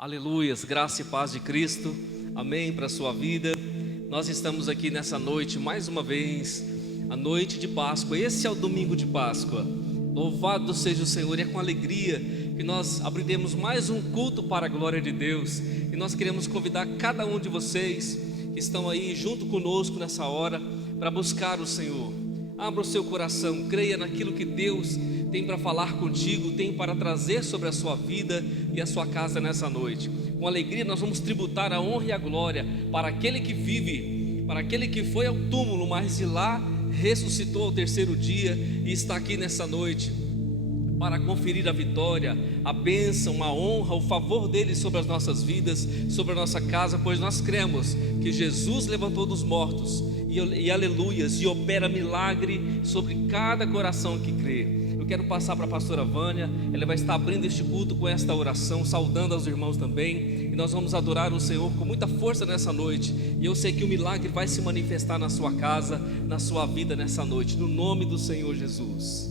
Aleluias, graça e paz de Cristo, amém para a sua vida. Nós estamos aqui nessa noite, mais uma vez, a noite de Páscoa. Esse é o domingo de Páscoa. Louvado seja o Senhor, e é com alegria que nós abriremos mais um culto para a glória de Deus. E nós queremos convidar cada um de vocês que estão aí junto conosco nessa hora, para buscar o Senhor. Abra o seu coração, creia naquilo que Deus tem para falar contigo, tem para trazer sobre a sua vida e a sua casa nessa noite. Com alegria nós vamos tributar a honra e a glória para aquele que vive, para aquele que foi ao túmulo, mas de lá ressuscitou ao terceiro dia e está aqui nessa noite para conferir a vitória, a bênção, a honra, o favor dele sobre as nossas vidas, sobre a nossa casa, pois nós cremos que Jesus levantou dos mortos e aleluias, e opera milagre sobre cada coração que crê. Eu quero passar para a pastora Vânia, ela vai estar abrindo este culto com esta oração, saudando aos irmãos também, e nós vamos adorar o Senhor com muita força nessa noite, e eu sei que o milagre vai se manifestar na sua casa, na sua vida nessa noite, no nome do Senhor Jesus.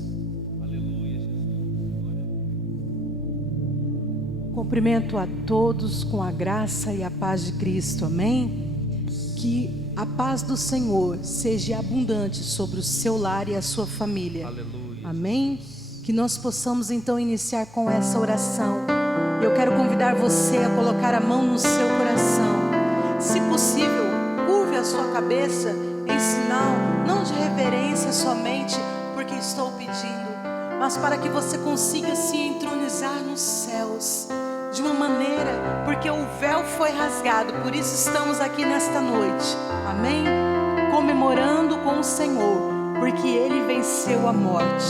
Aleluia, Jesus. Cumprimento a todos com a graça e a paz de Cristo, amém? Que a paz do Senhor seja abundante sobre o seu lar e a sua família. Aleluia. Amém? Que nós possamos então iniciar com essa oração. Eu quero convidar você a colocar a mão no seu coração. Se possível, curve a sua cabeça em sinal, não de reverência somente, porque estou pedindo, mas para que você consiga se entronizar nos céus de uma maneira, porque o véu foi rasgado, por isso estamos aqui nesta noite, amém? Comemorando com o Senhor, porque Ele venceu a morte,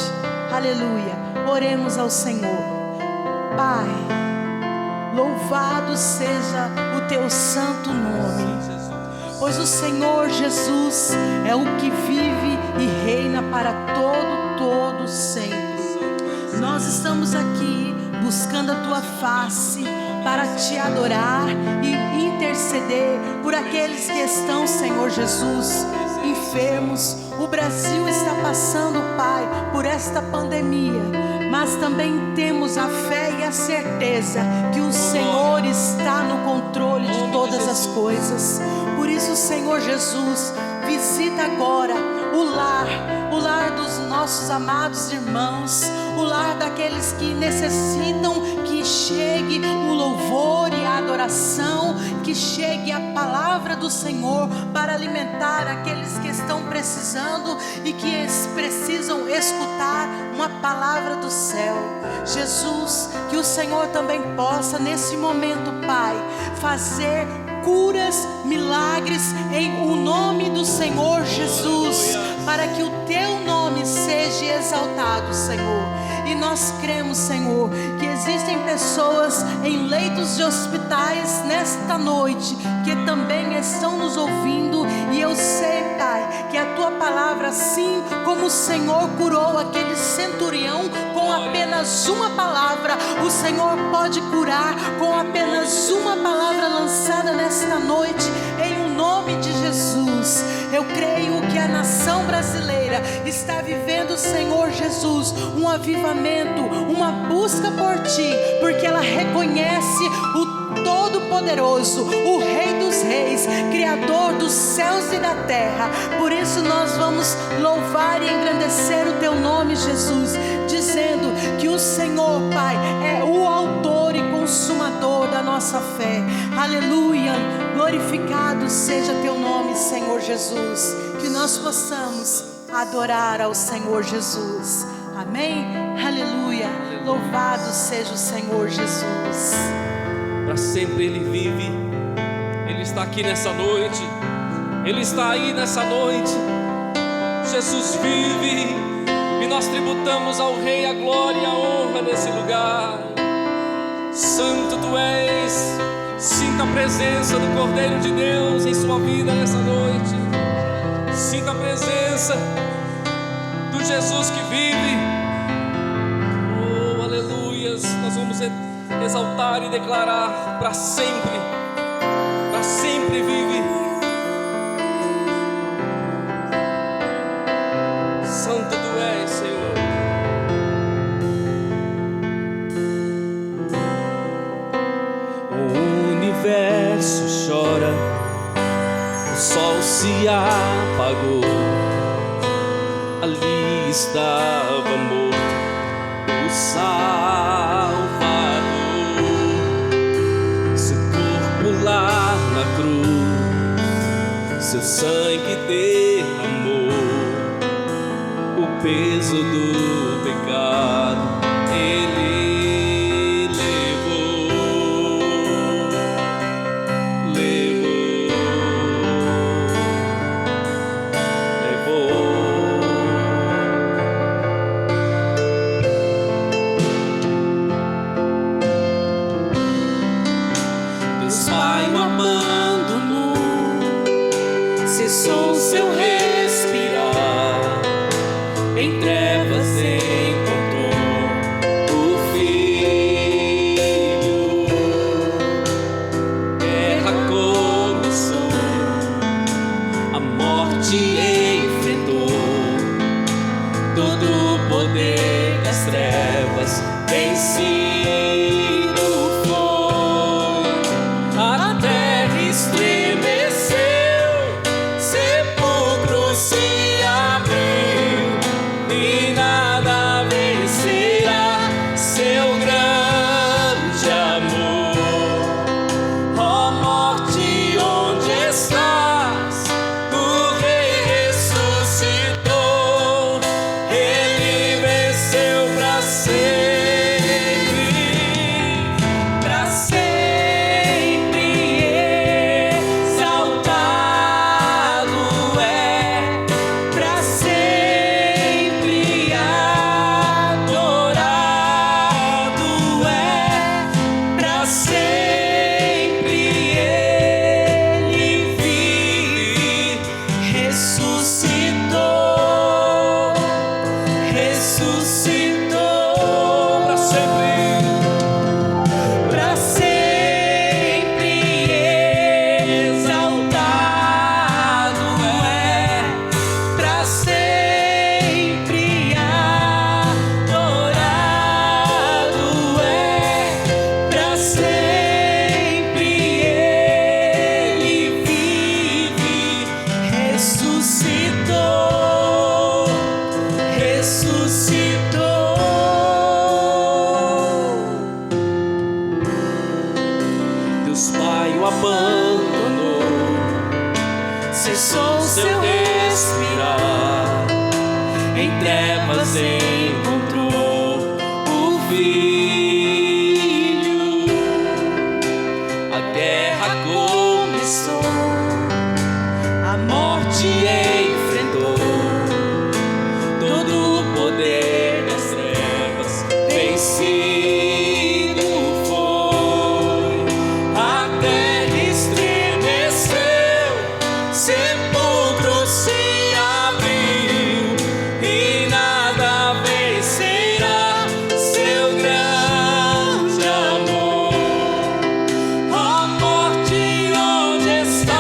aleluia. Oremos ao Senhor. Pai, louvado seja o teu santo nome, pois o Senhor Jesus é o que vive e reina para todo sempre. Nós estamos aqui buscando a tua face para te adorar e interceder por aqueles que estão, Senhor Jesus, enfermos. O Brasil está passando, Pai, por esta pandemia, mas também temos a fé e a certeza que o Senhor está no controle de todas as coisas. Por isso, Senhor Jesus, visita agora o lar dos nossos amados irmãos, o lar daqueles que necessitam que chegue o louvor e a adoração, que chegue a palavra do Senhor para alimentar aqueles que estão precisando e que precisam escutar uma palavra do céu. Jesus, que o Senhor também possa nesse momento, Pai, fazer curas, milagres em o nome do Senhor Jesus, para que o teu nome seja exaltado, Senhor. E nós cremos, Senhor, que existem pessoas em leitos de hospitais nesta noite que também estão nos ouvindo, e eu sei, Pai, que a tua palavra, assim como o Senhor curou aquele centurião com apenas uma palavra, o Senhor pode curar com apenas uma palavra lançada nesta noite, em o nome de Jesus. Eu creio que a nação brasileira está vivendo, Senhor Jesus, um avivamento, uma busca por Ti, porque ela reconhece o Todo-Poderoso, o Rei dos Reis, Criador dos céus e da terra. Por isso nós vamos louvar e engrandecer o Teu nome, Jesus, dizendo que o Senhor, Pai, é o autor e consumador da nossa fé. Aleluia, glorificado seja Teu nome, Senhor Jesus. Que nós possamos adorar ao Senhor Jesus, amém? Aleluia, louvado seja o Senhor Jesus. Para sempre Ele vive, Ele está aqui nessa noite, Ele está aí nessa noite. Jesus vive, e nós tributamos ao Rei a glória e a honra nesse lugar. Santo Tu és, sinta a presença do Cordeiro de Deus em sua vida nessa noite. Sinta a presença do Jesus que vive. Oh, aleluias. Nós vamos exaltar e declarar para sempre vive. Santo Tu és, Senhor. universo chora, o sol se apagou, ali estava morto o Salvador. Seu corpo lá na cruz, seu sangue derramou o peso do pecado. Ele levou. Deus Pai o abandonou, cessou seu respirar, em trevas encontrou o Filho. Guerra começou, a morte enfrentou, todo o poder das trevas vencido foi. A terra estremeceu, sepulcro se abriu, e nada vencerá seu grande amor. Ó morte, onde estás? O Rei ressuscitou, ele venceu para sempre, para sempre exaltado é, para sempre adorado é, para sempre ele vive, ressuscitou, ressuscitou para sempre, para sempre exaltado é, para sempre adorado é, para sempre ele vive, ressuscitou, ressuscitou. Deus Pai o abandonou, cessou seu respirar, em trevas encontrou o Filho. A guerra começou, a morte enfrentou, todo o poder das trevas vencido foi. A terra estremeceu, sepulcro se abriu, e nada vencerá seu grande amor. Ó morte, onde está?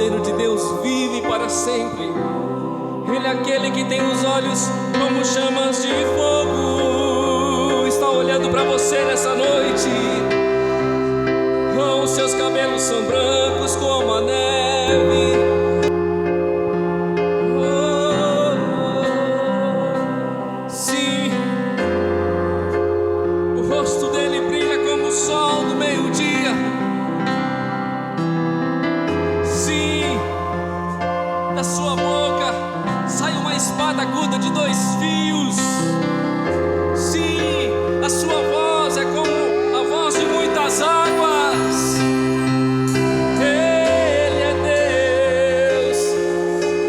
Cordeiro de Deus vive para sempre. Ele é aquele que tem os olhos como chamas de fogo. Está olhando para você nessa noite. Oh, os seus cabelos são brancos como a neve. Oh, sim, o rosto dele brilha como o sol do meio-dia. Sim, da sua boca sai uma espada aguda de 2 fios. Sim, a sua voz é como a voz de muitas águas. Ele é Deus.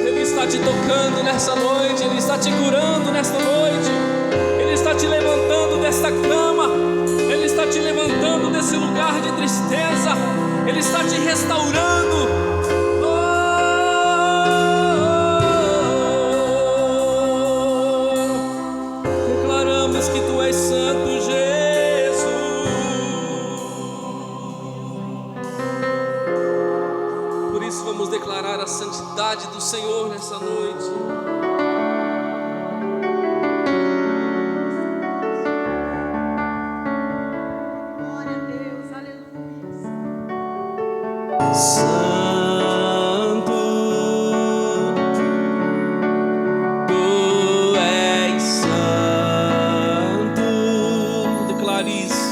Ele está te tocando nessa noite. Ele está te curando nesta noite. Ele está te levantando desta cama. Ele está te levantando desse lugar de tristeza. Ele está te restaurando. Que tu és santo, Jesus. Por isso vamos declarar a santidade do Senhor nessa noite. Glória a Deus, aleluia. Santo, tu és santo. Declare isso.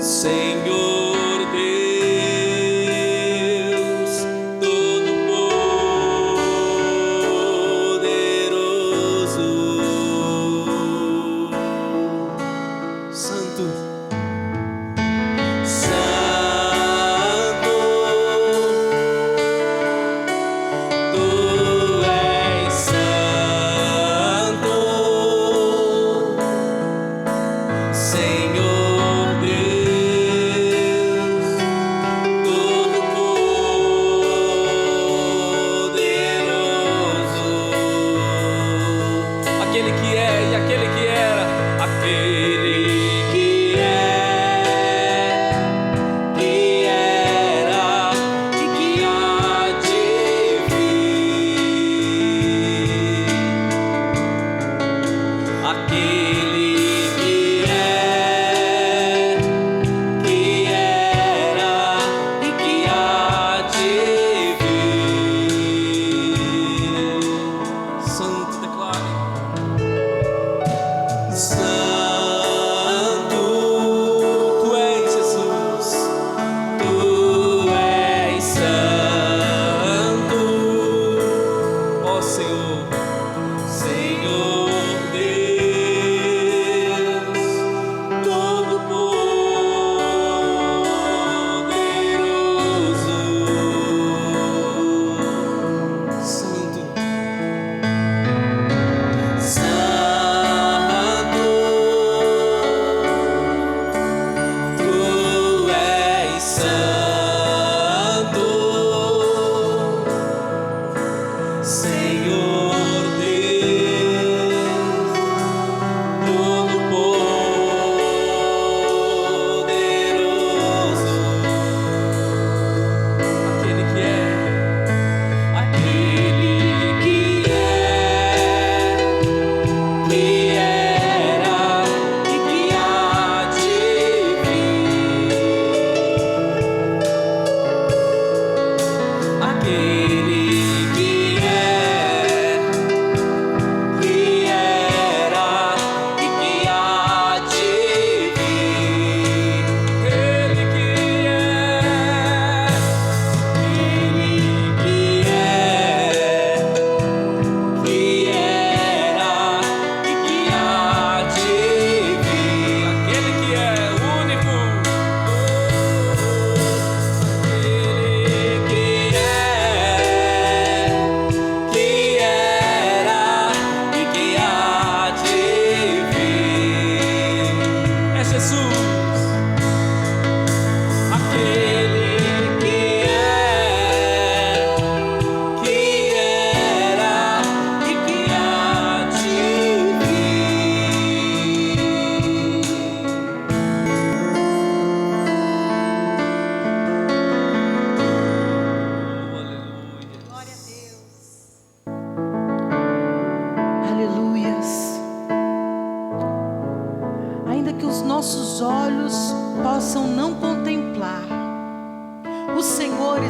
Senhor Deus Todo-Poderoso,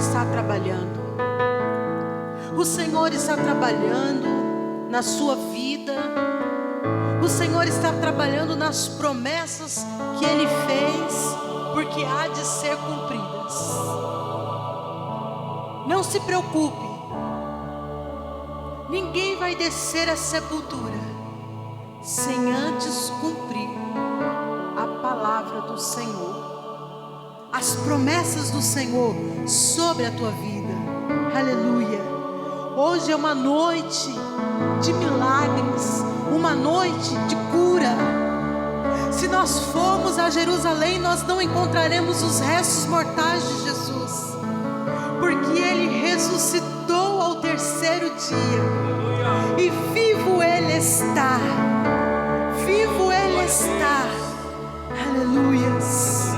está trabalhando. O Senhor está trabalhando na sua vida. O Senhor está trabalhando nas promessas que Ele fez, porque há de ser cumpridas. Não se preocupe. Ninguém vai descer à sepultura sem antes cumprir a palavra do Senhor, as promessas do Senhor sobre a tua vida. Aleluia. Hoje é uma noite de milagres, uma noite de cura. Se nós formos a Jerusalém, nós não encontraremos os restos mortais de Jesus, porque Ele ressuscitou ao terceiro dia, e vivo Ele está, vivo Ele está. Aleluias.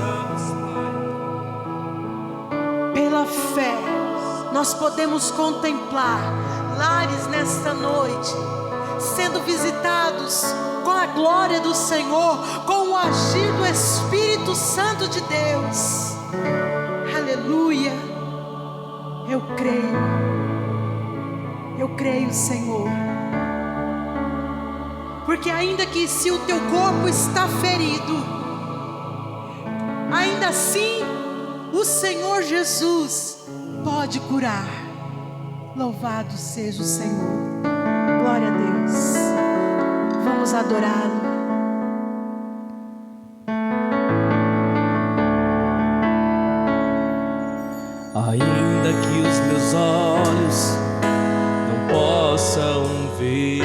Pela fé nós podemos contemplar lares nesta noite sendo visitados com a glória do Senhor, com o agir do Espírito Santo de Deus. Aleluia. Eu creio, Senhor, porque ainda que se o teu corpo está ferido, ainda assim o Senhor Jesus pode curar. Louvado seja o Senhor. Glória a Deus. Vamos adorá-lo. Ainda que os meus olhos não possam ver,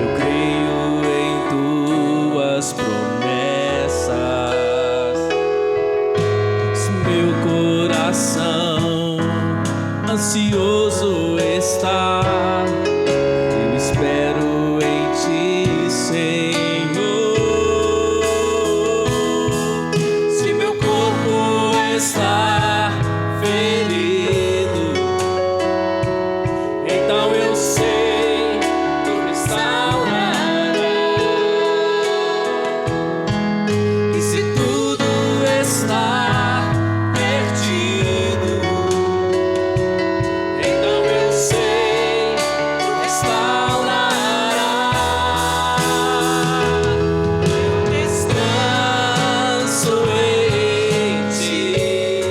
eu creio em tuas promessas. Se meu coração ansioso está, eu espero em ti, Senhor. Se meu corpo está ferido, então eu sei, tu restaurarás. E se tudo está perdido, então eu sei, tu restaurarás. Eu descanso em ti,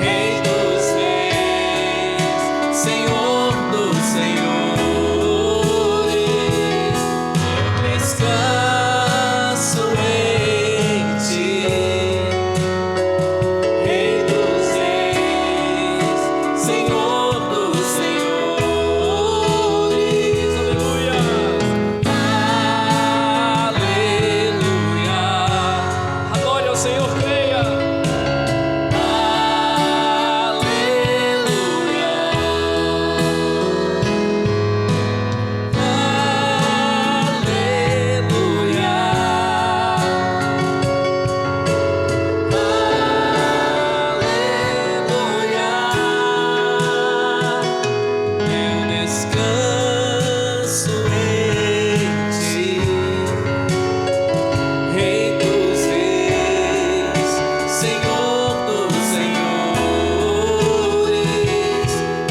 Rei dos reis, Senhor dos senhores. Eu descanso em ti, Rei dos reis, Senhor dos senhores. Aleluia. Aleluia. Adore ao Senhor, creia. Eu descanso em ti, Rei dos reis, Senhor dos senhores.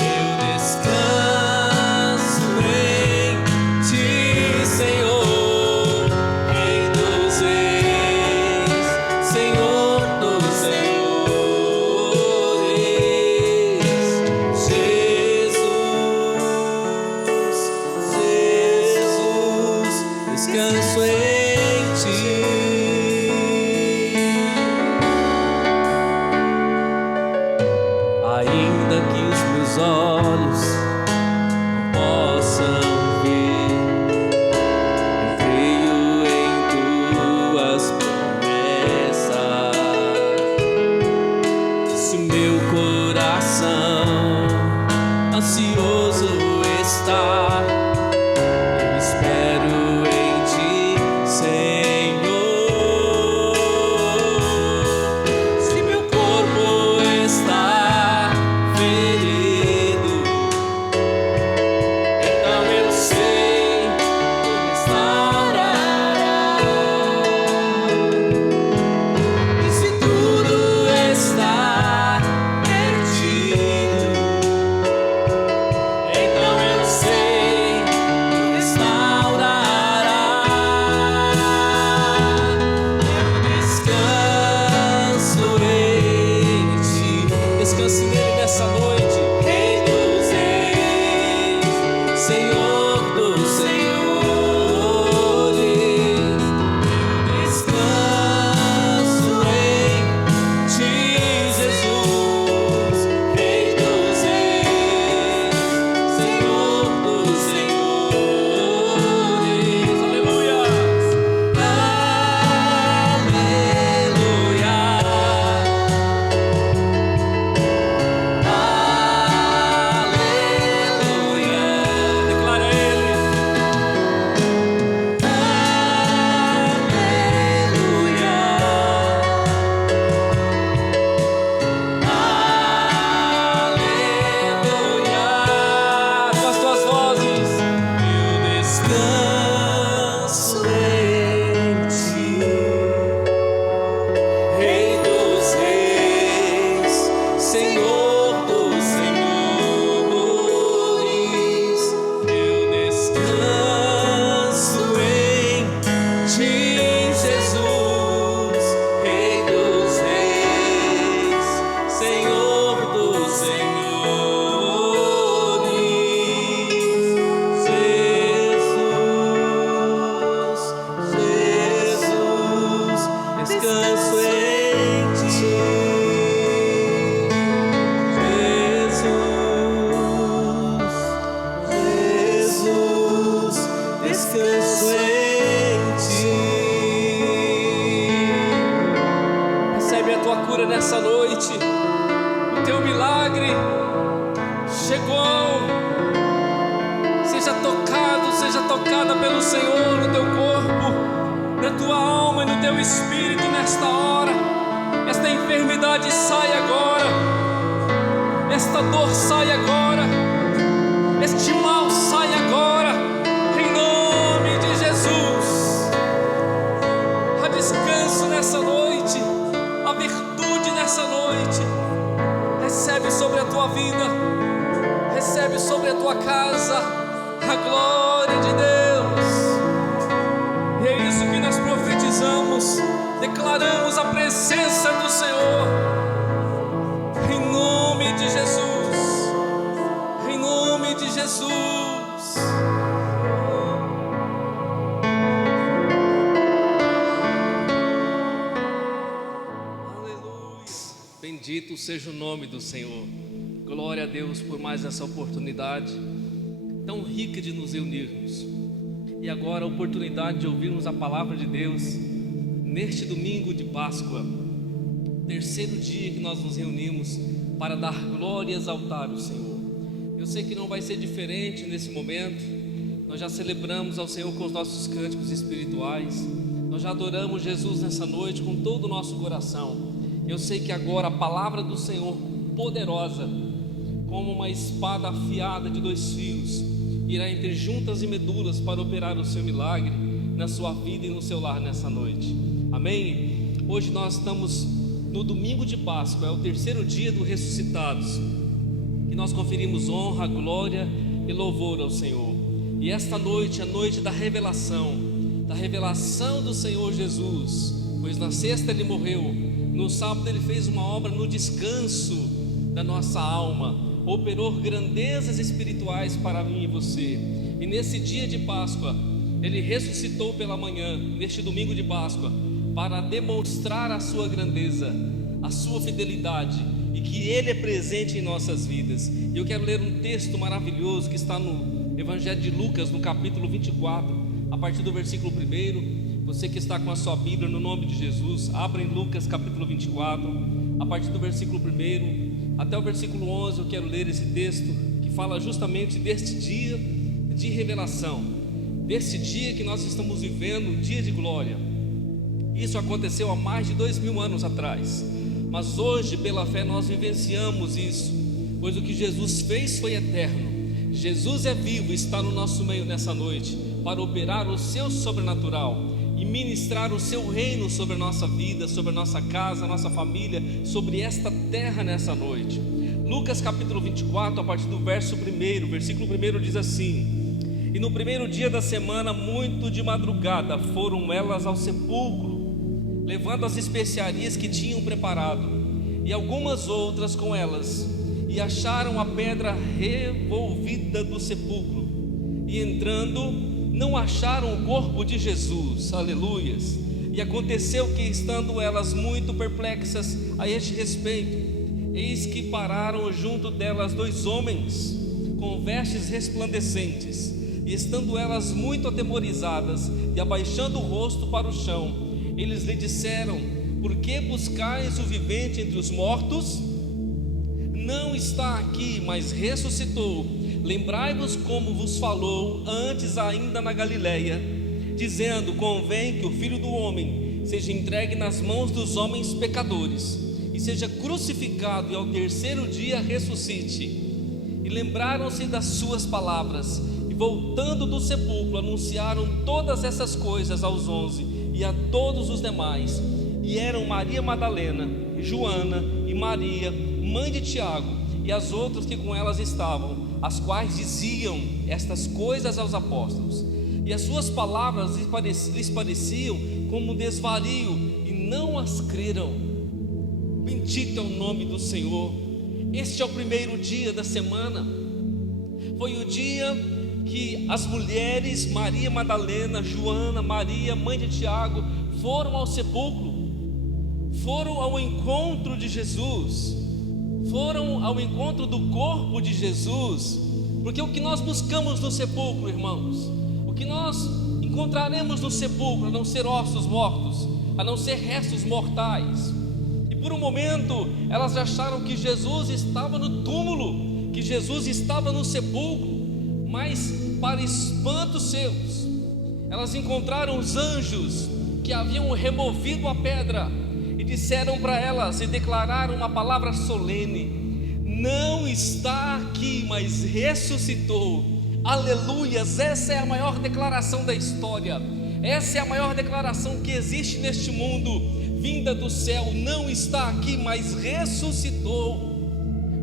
Eu descanso em ti, Senhor, Rei dos reis, Senhor dos senhores. Jesus, descanso em ti. Ainda que os meus olhos não possam ver, eu creio em tuas promessas. Se meu coração ansioso está, eu espero em ti, Senhor. Se meu corpo está ferido, então eu sei, tu restaurarás. E se tudo está Descanse nele nessa noite. Rei dos reis, Senhor dos senhores, descanso em ti, Jesus. Rei dos reis, Senhor dos senhores, aleluia, aleluia. Declara ele. Aleluia. Com as tuas vozes. Eu descanso em ti, Rei dos reis, Senhor dos senhores, eu descanso em ti, Jesus. Rei dos reis, Senhor dos senhores, Jesus, descanso em ti, Jesus, descanso em ti. Recebe a tua cura nessa noite. O teu milagre chegou. Seja tocado, seja tocada pelo Senhor no teu corpo, na tua alma e no teu espírito nesta hora. Esta enfermidade sai agora, esta dor sai agora, este mal sai agora, em nome de Jesus. Há descanso nessa noite, há virtude nessa noite. Recebe sobre a tua vida, recebe sobre a tua casa a glória de Deus. E é isso que nós profetizamos, declaramos a presença do Senhor, em nome de Jesus, em nome de Jesus. Aleluia. Bendito seja o nome do Senhor. Glória a Deus por mais essa oportunidade tão rica de nos reunirmos. E agora a oportunidade de ouvirmos a palavra de Deus neste domingo de Páscoa, terceiro dia que nós nos reunimos para dar glória e exaltar o Senhor. Eu sei que não vai ser diferente nesse momento. Nós já celebramos ao Senhor com os nossos cânticos espirituais, nós já adoramos Jesus nessa noite com todo o nosso coração. Eu sei que agora a palavra do Senhor, poderosa como uma espada afiada de 2 fios, irá entre juntas e medulas para operar o seu milagre na sua vida e no seu lar nessa noite. Amém? Hoje nós estamos no domingo de Páscoa, é o terceiro dia do ressuscitados, que nós conferimos honra, glória e louvor ao Senhor. E esta noite é a noite da revelação do Senhor Jesus, pois na sexta ele morreu, no sábado ele fez uma obra no descanso da nossa alma, operou grandezas espirituais para mim e você. E nesse dia de Páscoa ele ressuscitou pela manhã, neste domingo de Páscoa, para demonstrar a sua grandeza, a sua fidelidade, e que ele é presente em nossas vidas. E eu quero ler um texto maravilhoso que está no Evangelho de Lucas, no capítulo 24, a partir do versículo 1. Você que está com a sua Bíblia, no nome de Jesus, abra em Lucas capítulo 24, a partir do versículo 1 até o versículo 11. Eu quero ler esse texto que fala justamente deste dia de revelação, desse dia que nós estamos vivendo, um dia de glória. Isso aconteceu há mais de 2000 anos atrás, mas hoje pela fé nós vivenciamos isso, pois o que Jesus fez foi eterno. Jesus é vivo e está no nosso meio nessa noite para operar o seu sobrenatural e ministrar o seu reino sobre a nossa vida, sobre a nossa casa, a nossa família, sobre esta terra nessa noite. Lucas capítulo 24, a partir do verso 1, versículo 1 diz assim: E no primeiro dia da semana, muito de madrugada, foram elas ao sepulcro, levando as especiarias que tinham preparado. e algumas outras com elas, e acharam a pedra revolvida do sepulcro, e entrando, não acharam o corpo de Jesus. Aleluias. E aconteceu que, estando elas muito perplexas a este respeito, eis que pararam junto delas 2 homens com vestes resplandecentes, e estando elas muito atemorizadas e abaixando o rosto para o chão, eles lhe disseram: por que buscais o vivente entre os mortos? Não está aqui, mas ressuscitou. Lembrai-vos como vos falou antes ainda na Galileia, dizendo: convém que o Filho do Homem seja entregue nas mãos dos homens pecadores, e seja crucificado, e ao terceiro dia ressuscite. E lembraram-se das suas palavras, e voltando do sepulcro, anunciaram todas essas coisas aos 11 e a todos os demais. E eram Maria Madalena, Joana e Maria, mãe de Tiago, e as outras que com elas estavam, as quais diziam estas coisas aos apóstolos. E as suas palavras lhes pareciam como um desvario, e não as creram. Bendito é o nome do Senhor. Este é o primeiro dia da semana. Foi o dia que as mulheres Maria Madalena, Joana, Maria, mãe de Tiago, foram ao sepulcro, foram ao encontro de Jesus, foram ao encontro do corpo de Jesus. Porque o que nós buscamos no sepulcro, irmãos, o que nós encontraremos no sepulcro, a não ser ossos mortos, a não ser restos mortais. E por um momento elas acharam que Jesus estava no túmulo, que Jesus estava no sepulcro. Mas para espanto seus, elas encontraram os anjos que haviam removido a pedra, e disseram para elas, e declararam uma palavra solene: não está aqui, mas ressuscitou. Aleluias. Essa é a maior declaração da história, essa é a maior declaração que existe neste mundo, vinda do céu. Não está aqui, mas ressuscitou.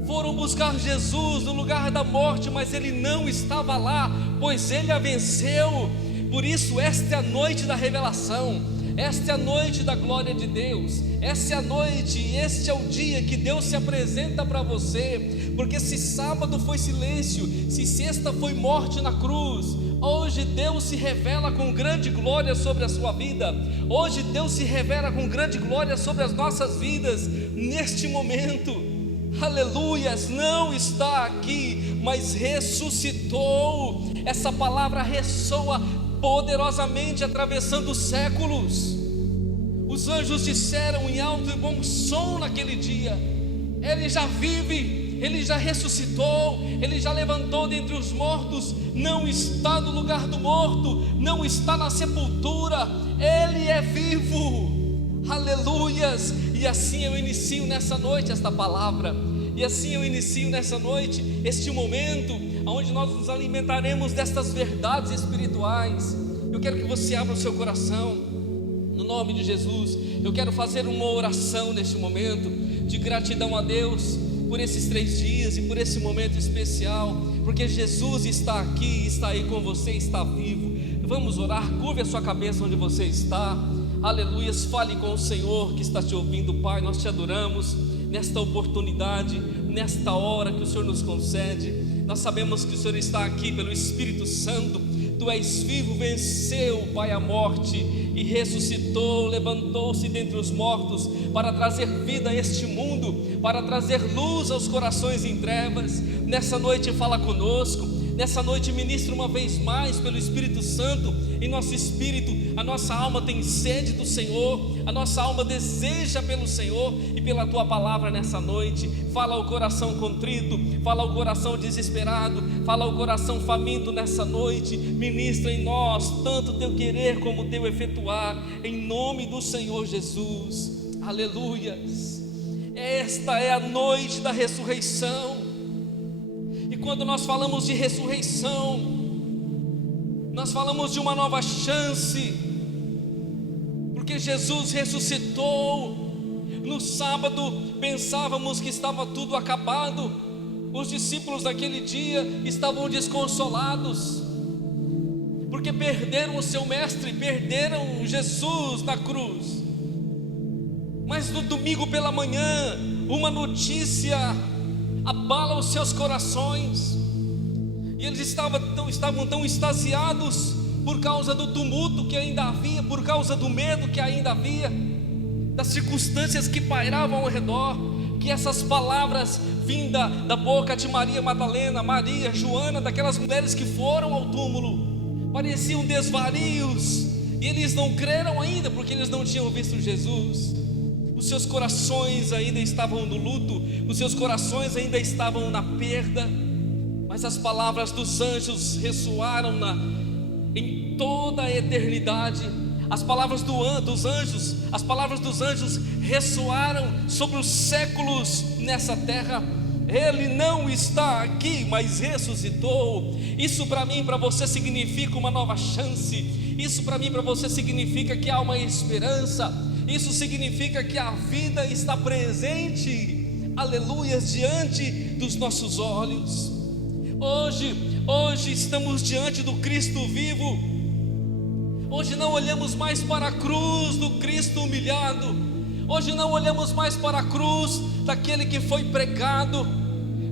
Foram buscar Jesus no lugar da morte, mas ele não estava lá, pois ele a venceu. Por isso, esta é a noite da revelação, esta é a noite da glória de Deus, esta é a noite, este é o dia que Deus se apresenta para você. Porque se sábado foi silêncio, se sexta foi morte na cruz, hoje Deus se revela com grande glória sobre a sua vida. Hoje Deus se revela com grande glória sobre as nossas vidas, neste momento. Aleluias. Não está aqui, mas ressuscitou. Essa palavra ressoa poderosamente, atravessando os séculos. Os anjos disseram em alto e bom som naquele dia: ele já vive, ele já ressuscitou, ele já levantou dentre os mortos, não está no lugar do morto, não está na sepultura, ele é vivo. Aleluias. E assim eu inicio nessa noite esta palavra, e assim eu inicio nessa noite este momento onde nós nos alimentaremos destas verdades espirituais. Eu quero que você abra o seu coração, no nome de Jesus. Eu quero fazer uma oração neste momento de gratidão a Deus por esses 3 dias e por esse momento especial, porque Jesus está aqui, está aí com você, está vivo. Vamos orar. Curve a sua cabeça onde você está. Aleluias. Fale com o Senhor que está te ouvindo. Pai, nós te adoramos nesta oportunidade, nesta hora que o Senhor nos concede. Nós sabemos que o Senhor está aqui pelo Espírito Santo. Tu és vivo, venceu, Pai, a morte e ressuscitou, levantou-se dentre os mortos para trazer vida a este mundo, para trazer luz aos corações em trevas. Nessa noite fala conosco. Nessa noite ministra uma vez mais pelo Espírito Santo em nosso espírito. A nossa alma tem sede do Senhor, a nossa alma deseja pelo Senhor e pela Tua palavra nessa noite. Fala ao coração contrito, fala ao coração desesperado, fala ao coração faminto nessa noite. Ministra em nós tanto o Teu querer como o Teu efetuar, em nome do Senhor Jesus. Aleluias. Esta é a noite da ressurreição. E quando nós falamos de ressurreição, nós falamos de uma nova chance, porque Jesus ressuscitou. No sábado pensávamos que estava tudo acabado. Os discípulos daquele dia estavam desconsolados, porque perderam o seu mestre, perderam Jesus na cruz. Mas no domingo pela manhã, uma notícia abala os seus corações, e eles estavam tão extasiados por causa do tumulto que ainda havia, por causa do medo que ainda havia, das circunstâncias que pairavam ao redor, que essas palavras vindas da boca de Maria Madalena, Maria, Joana, daquelas mulheres que foram ao túmulo, pareciam desvarios, e eles não creram ainda, porque eles não tinham visto Jesus. Os seus corações ainda estavam no luto, os seus corações ainda estavam na perda, mas as palavras dos anjos ressoaram em toda a eternidade. As palavras dos anjos ressoaram sobre os séculos nessa terra. Ele não está aqui, mas ressuscitou. Isso para mim e para você significa uma nova chance. Isso para mim e para você significa que há uma esperança. Isso significa que a vida está presente, aleluias, diante dos nossos olhos. Hoje estamos diante do Cristo vivo. Hoje não olhamos mais para a cruz do Cristo humilhado. Hoje não olhamos mais para a cruz daquele que foi pregado,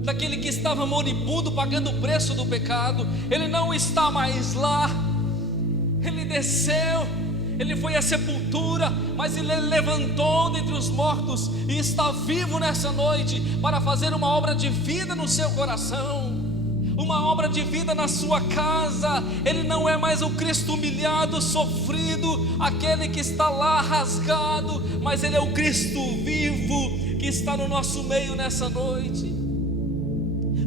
daquele que estava moribundo pagando o preço do pecado. Ele não está mais lá. Ele desceu, ele foi à sepultura, mas ele levantou dentre os mortos e está vivo nessa noite para fazer uma obra de vida no seu coração, uma obra de vida na sua casa. Ele não é mais o Cristo humilhado, sofrido, aquele que está lá rasgado, mas ele é o Cristo vivo que está no nosso meio nessa noite.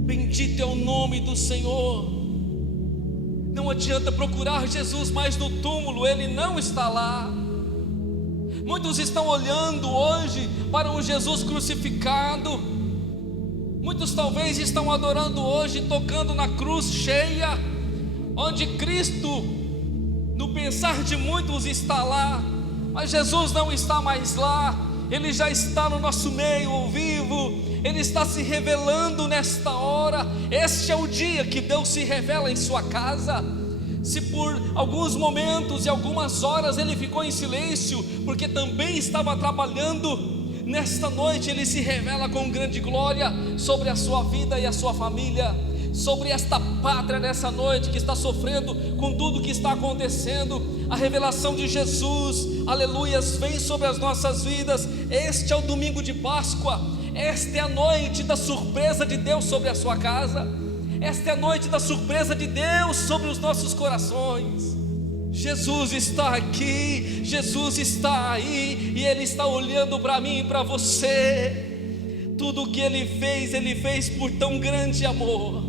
Bendito é o nome do Senhor. Não adianta procurar Jesus mais no túmulo, Ele não está lá. Muitos estão olhando hoje para um Jesus crucificado. Muitos talvez estão adorando hoje, tocando na cruz cheia, onde Cristo, no pensar de muitos, está lá, mas Jesus não está mais lá. Ele já está no nosso meio, ao vivo. Ele está se revelando nesta hora. Este é o dia que Deus se revela em sua casa. Se por alguns momentos e algumas horas Ele ficou em silêncio, porque também estava trabalhando, nesta noite Ele se revela com grande glória sobre a sua vida e a sua família, sobre esta pátria nessa noite que está sofrendo com tudo que está acontecendo. A revelação de Jesus, aleluias, vem sobre as nossas vidas. Este é o domingo de Páscoa. Esta é a noite da surpresa de Deus sobre a sua casa. Esta é a noite da surpresa de Deus sobre os nossos corações. Jesus está aqui, Jesus está aí, e Ele está olhando para mim e para você. Tudo o que Ele fez por tão grande amor.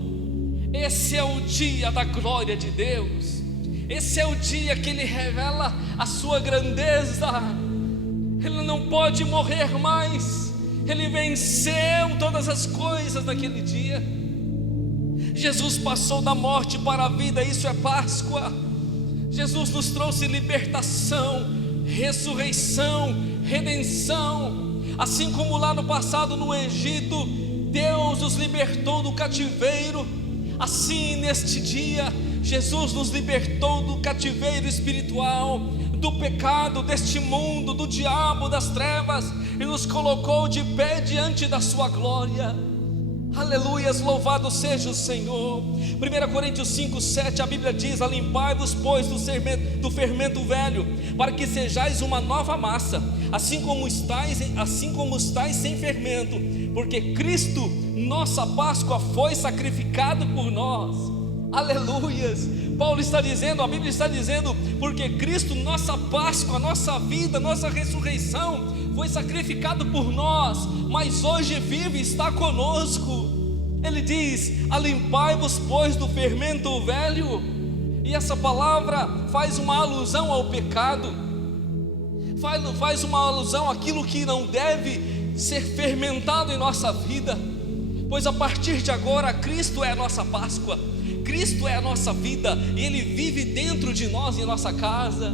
Esse é o dia da glória de Deus. Esse é o dia que Ele revela a sua grandeza. Ele não pode morrer mais. Ele venceu todas as coisas naquele dia. Jesus passou da morte para a vida, isso é Páscoa. Jesus nos trouxe libertação, ressurreição, redenção. Assim como lá no passado no Egito, Deus nos libertou do cativeiro, assim neste dia, Jesus nos libertou do cativeiro espiritual, do pecado deste mundo, do diabo, das trevas, e nos colocou de pé diante da sua glória. Aleluias, louvado seja o Senhor. 1 Coríntios 5:7, a Bíblia diz: alimpai-vos, pois, do fermento velho, para que sejais uma nova massa, assim como estáis sem fermento, porque Cristo, nossa Páscoa, foi sacrificado por nós. Aleluias. Paulo está dizendo, a Bíblia está dizendo, porque Cristo, nossa Páscoa, nossa vida, nossa ressurreição, foi sacrificado por nós, mas hoje vive e está conosco. Ele diz: alimpai-vos, pois, do fermento velho. E essa palavra faz uma alusão ao pecado, faz uma alusão àquilo que não deve ser fermentado em nossa vida, pois a partir de agora Cristo é a nossa Páscoa, Cristo é a nossa vida, e Ele vive dentro de nós, em nossa casa.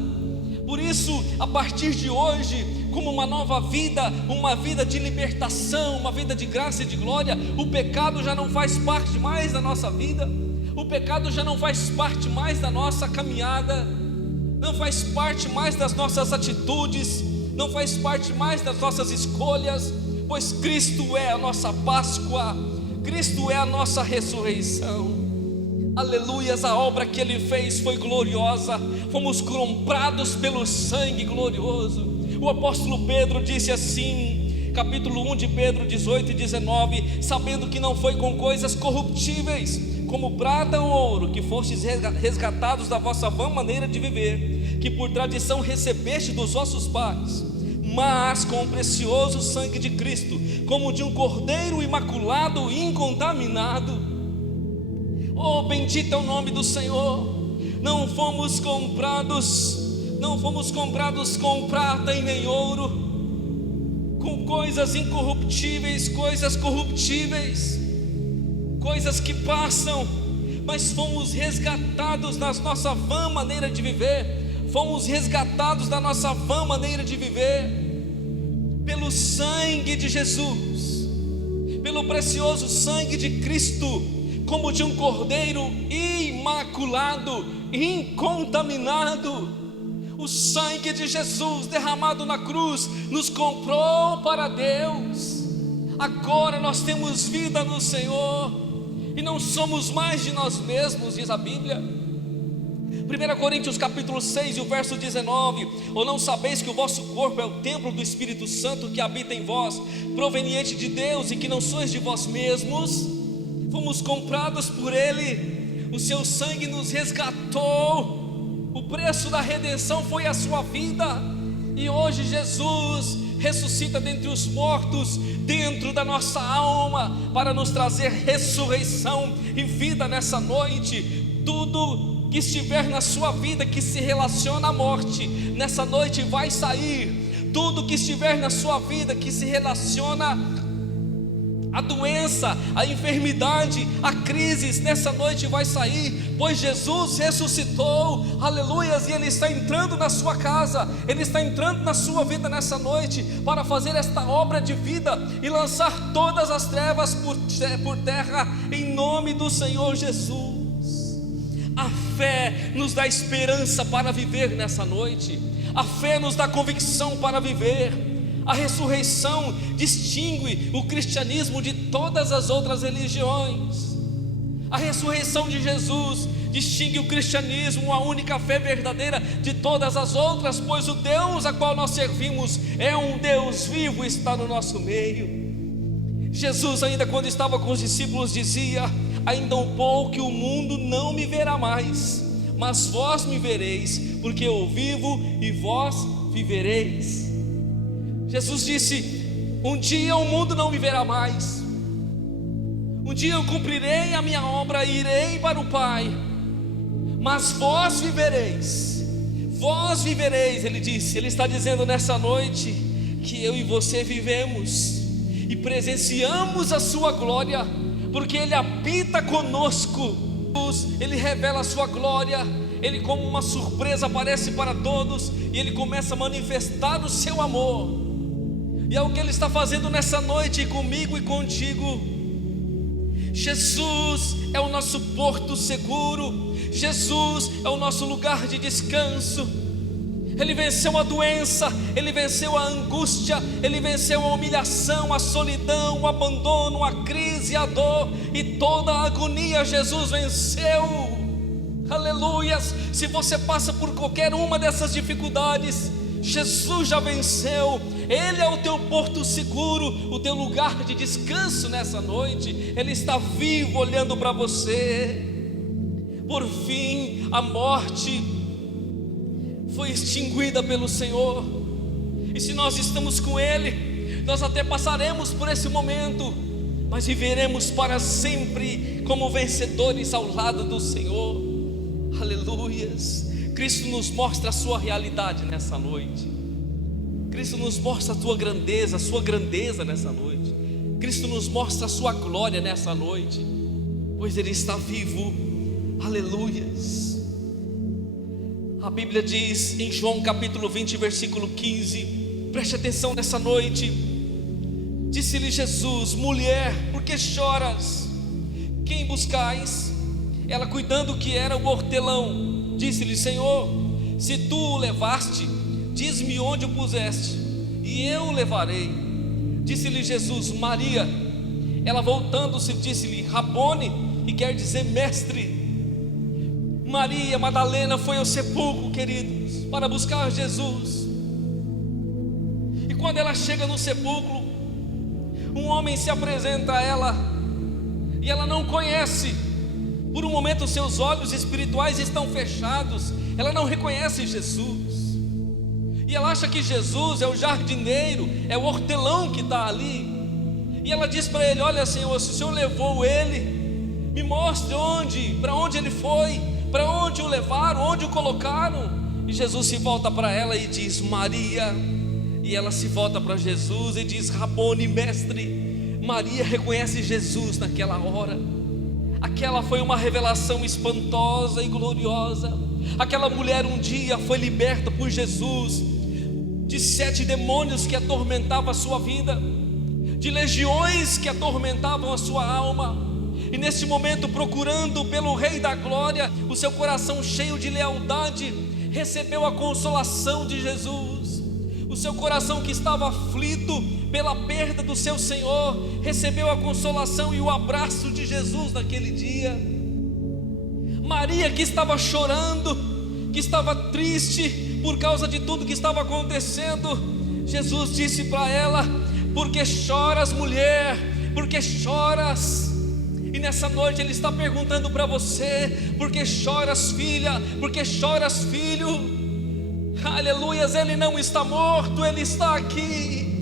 Por isso, a partir de hoje, como uma nova vida, uma vida de libertação, uma vida de graça e de glória, o pecado já não faz parte mais da nossa vida, o pecado já não faz parte mais da nossa caminhada, não faz parte mais das nossas atitudes, não faz parte mais das nossas escolhas, pois Cristo é a nossa Páscoa, Cristo é a nossa ressurreição. Aleluias, a obra que Ele fez foi gloriosa, fomos comprados pelo sangue glorioso. O apóstolo Pedro disse assim, capítulo 1 de Pedro 18 e 19: sabendo que não foi com coisas corruptíveis, como prata ou ouro, que fostes resgatados da vossa vã maneira de viver, que por tradição recebeste dos vossos pais, mas com o precioso sangue de Cristo, como de um cordeiro imaculado e incontaminado. Oh, bendito é o nome do Senhor. Não fomos comprados com prata e nem ouro, com coisas incorruptíveis, coisas corruptíveis, coisas que passam, mas fomos resgatados da nossa vã maneira de viver, fomos resgatados da nossa vã maneira de viver, pelo sangue de Jesus, pelo precioso sangue de Cristo, como de um cordeiro imaculado, incontaminado. O sangue de Jesus derramado na cruz nos comprou para Deus. Agora nós temos vida no Senhor e não somos mais de nós mesmos, diz a Bíblia. 1 Coríntios capítulo 6 e o verso 19: ou não sabeis que o vosso corpo é o templo do Espírito Santo que habita em vós, proveniente de Deus, e que não sois de vós mesmos? Fomos comprados por Ele, o seu sangue nos resgatou. O preço da redenção foi a sua vida, e hoje Jesus ressuscita dentre os mortos, dentro da nossa alma, para nos trazer ressurreição e vida nessa noite. Tudo que estiver na sua vida que se relaciona à morte, nessa noite vai sair. Tudo que estiver na sua vida que se relaciona a doença, a enfermidade, a crises, nessa noite vai sair, pois Jesus ressuscitou, aleluias, e Ele está entrando na sua casa, Ele está entrando na sua vida nessa noite, para fazer esta obra de vida, e lançar todas as trevas por terra, em nome do Senhor Jesus. A fé nos dá esperança para viver nessa noite, a fé nos dá convicção para viver. A ressurreição distingue o cristianismo de todas as outras religiões. A ressurreição de Jesus distingue o cristianismo, a única fé verdadeira, de todas as outras, pois o Deus a qual nós servimos é um Deus vivo e está no nosso meio. Jesus, ainda quando estava com os discípulos, dizia: ainda um pouco que o mundo não me verá mais, mas vós me vereis, porque eu vivo e vós vivereis. Jesus disse: um dia o mundo não me verá mais, um dia eu cumprirei a minha obra e irei para o Pai, mas vós vivereis, Ele disse. Ele está dizendo nessa noite que eu e você vivemos e presenciamos a sua glória, porque Ele habita conosco. Ele revela a sua glória, Ele como uma surpresa aparece para todos, e Ele começa a manifestar o seu amor. E é o que Ele está fazendo nessa noite comigo e contigo. Jesus é o nosso porto seguro, Jesus é o nosso lugar de descanso. Ele venceu a doença, Ele venceu a angústia, Ele venceu a humilhação, a solidão, o abandono, a crise, a dor e toda a agonia. Jesus venceu. Aleluias. Se você passa por qualquer uma dessas dificuldades, Jesus já venceu. Ele é o teu porto seguro, o teu lugar de descanso nessa noite. Ele está vivo olhando para você. Por fim, a morte foi extinguida pelo Senhor. E se nós estamos com Ele, nós até passaremos por esse momento, mas viveremos para sempre como vencedores ao lado do Senhor. Aleluias. Cristo nos mostra a sua realidade nessa noite. Cristo nos mostra a tua grandeza, a sua grandeza nessa noite. Cristo nos mostra a sua glória nessa noite, pois Ele está vivo. Aleluias. A Bíblia diz em João capítulo 20, versículo 15, preste atenção nessa noite. Disse-lhe Jesus: mulher, por que choras? Quem buscais? Ela, cuidando que era o hortelão, disse-lhe: Senhor, se tu o levaste, diz-me onde o puseste, e eu o levarei. Disse-lhe Jesus: Maria. Ela, voltando-se, disse-lhe: Rabone, e quer dizer mestre. Maria Madalena foi ao sepulcro, queridos, para buscar Jesus. E quando ela chega no sepulcro, um homem se apresenta a ela, e ela não conhece. Por um momento seus olhos espirituais estão fechados, ela não reconhece Jesus, e ela acha que Jesus é o jardineiro, é o hortelão que está ali. E ela diz para ele: olha, Senhor, se o Senhor levou ele, me mostre onde, para onde ele foi, para onde o levaram, onde o colocaram. E Jesus se volta para ela e diz: Maria. E ela se volta para Jesus e diz: Rabone, mestre. Maria reconhece Jesus naquela hora. Aquela foi uma revelação espantosa e gloriosa. Aquela mulher um dia foi liberta por Jesus de 7 demônios que atormentavam a sua vida, de legiões que atormentavam a sua alma. E nesse momento, procurando pelo Rei da Glória, o seu coração cheio de lealdade recebeu a consolação de Jesus. O seu coração que estava aflito pela perda do seu Senhor recebeu a consolação e o abraço de Jesus naquele dia. Maria, que estava chorando, que estava triste por causa de tudo que estava acontecendo, Jesus disse para ela: por que choras, mulher? Por que choras? E nessa noite Ele está perguntando para você: por que choras, filha? Por que choras, filho? Aleluias, Ele não está morto, Ele está aqui.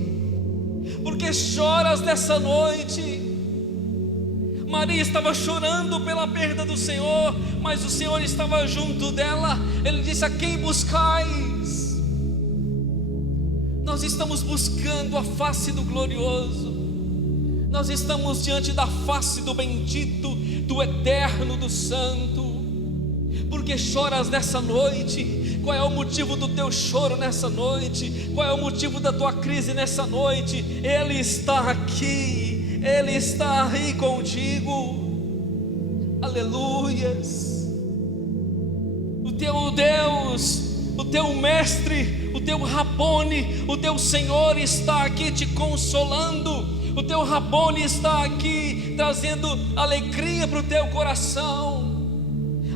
Por que choras nessa noite? Maria estava chorando pela perda do Senhor, mas o Senhor estava junto dela. Ele disse: a quem buscais? Nós estamos buscando a face do glorioso. Nós estamos diante da face do bendito, do eterno, do santo. Por que choras nessa noite? Qual é o motivo do teu choro nessa noite? Qual é o motivo da tua crise nessa noite? Ele está aqui, Ele está aí contigo. Aleluias. O teu Deus, o teu mestre, o teu Rabone, o teu Senhor está aqui te consolando. O teu Rabone está aqui trazendo alegria para o teu coração.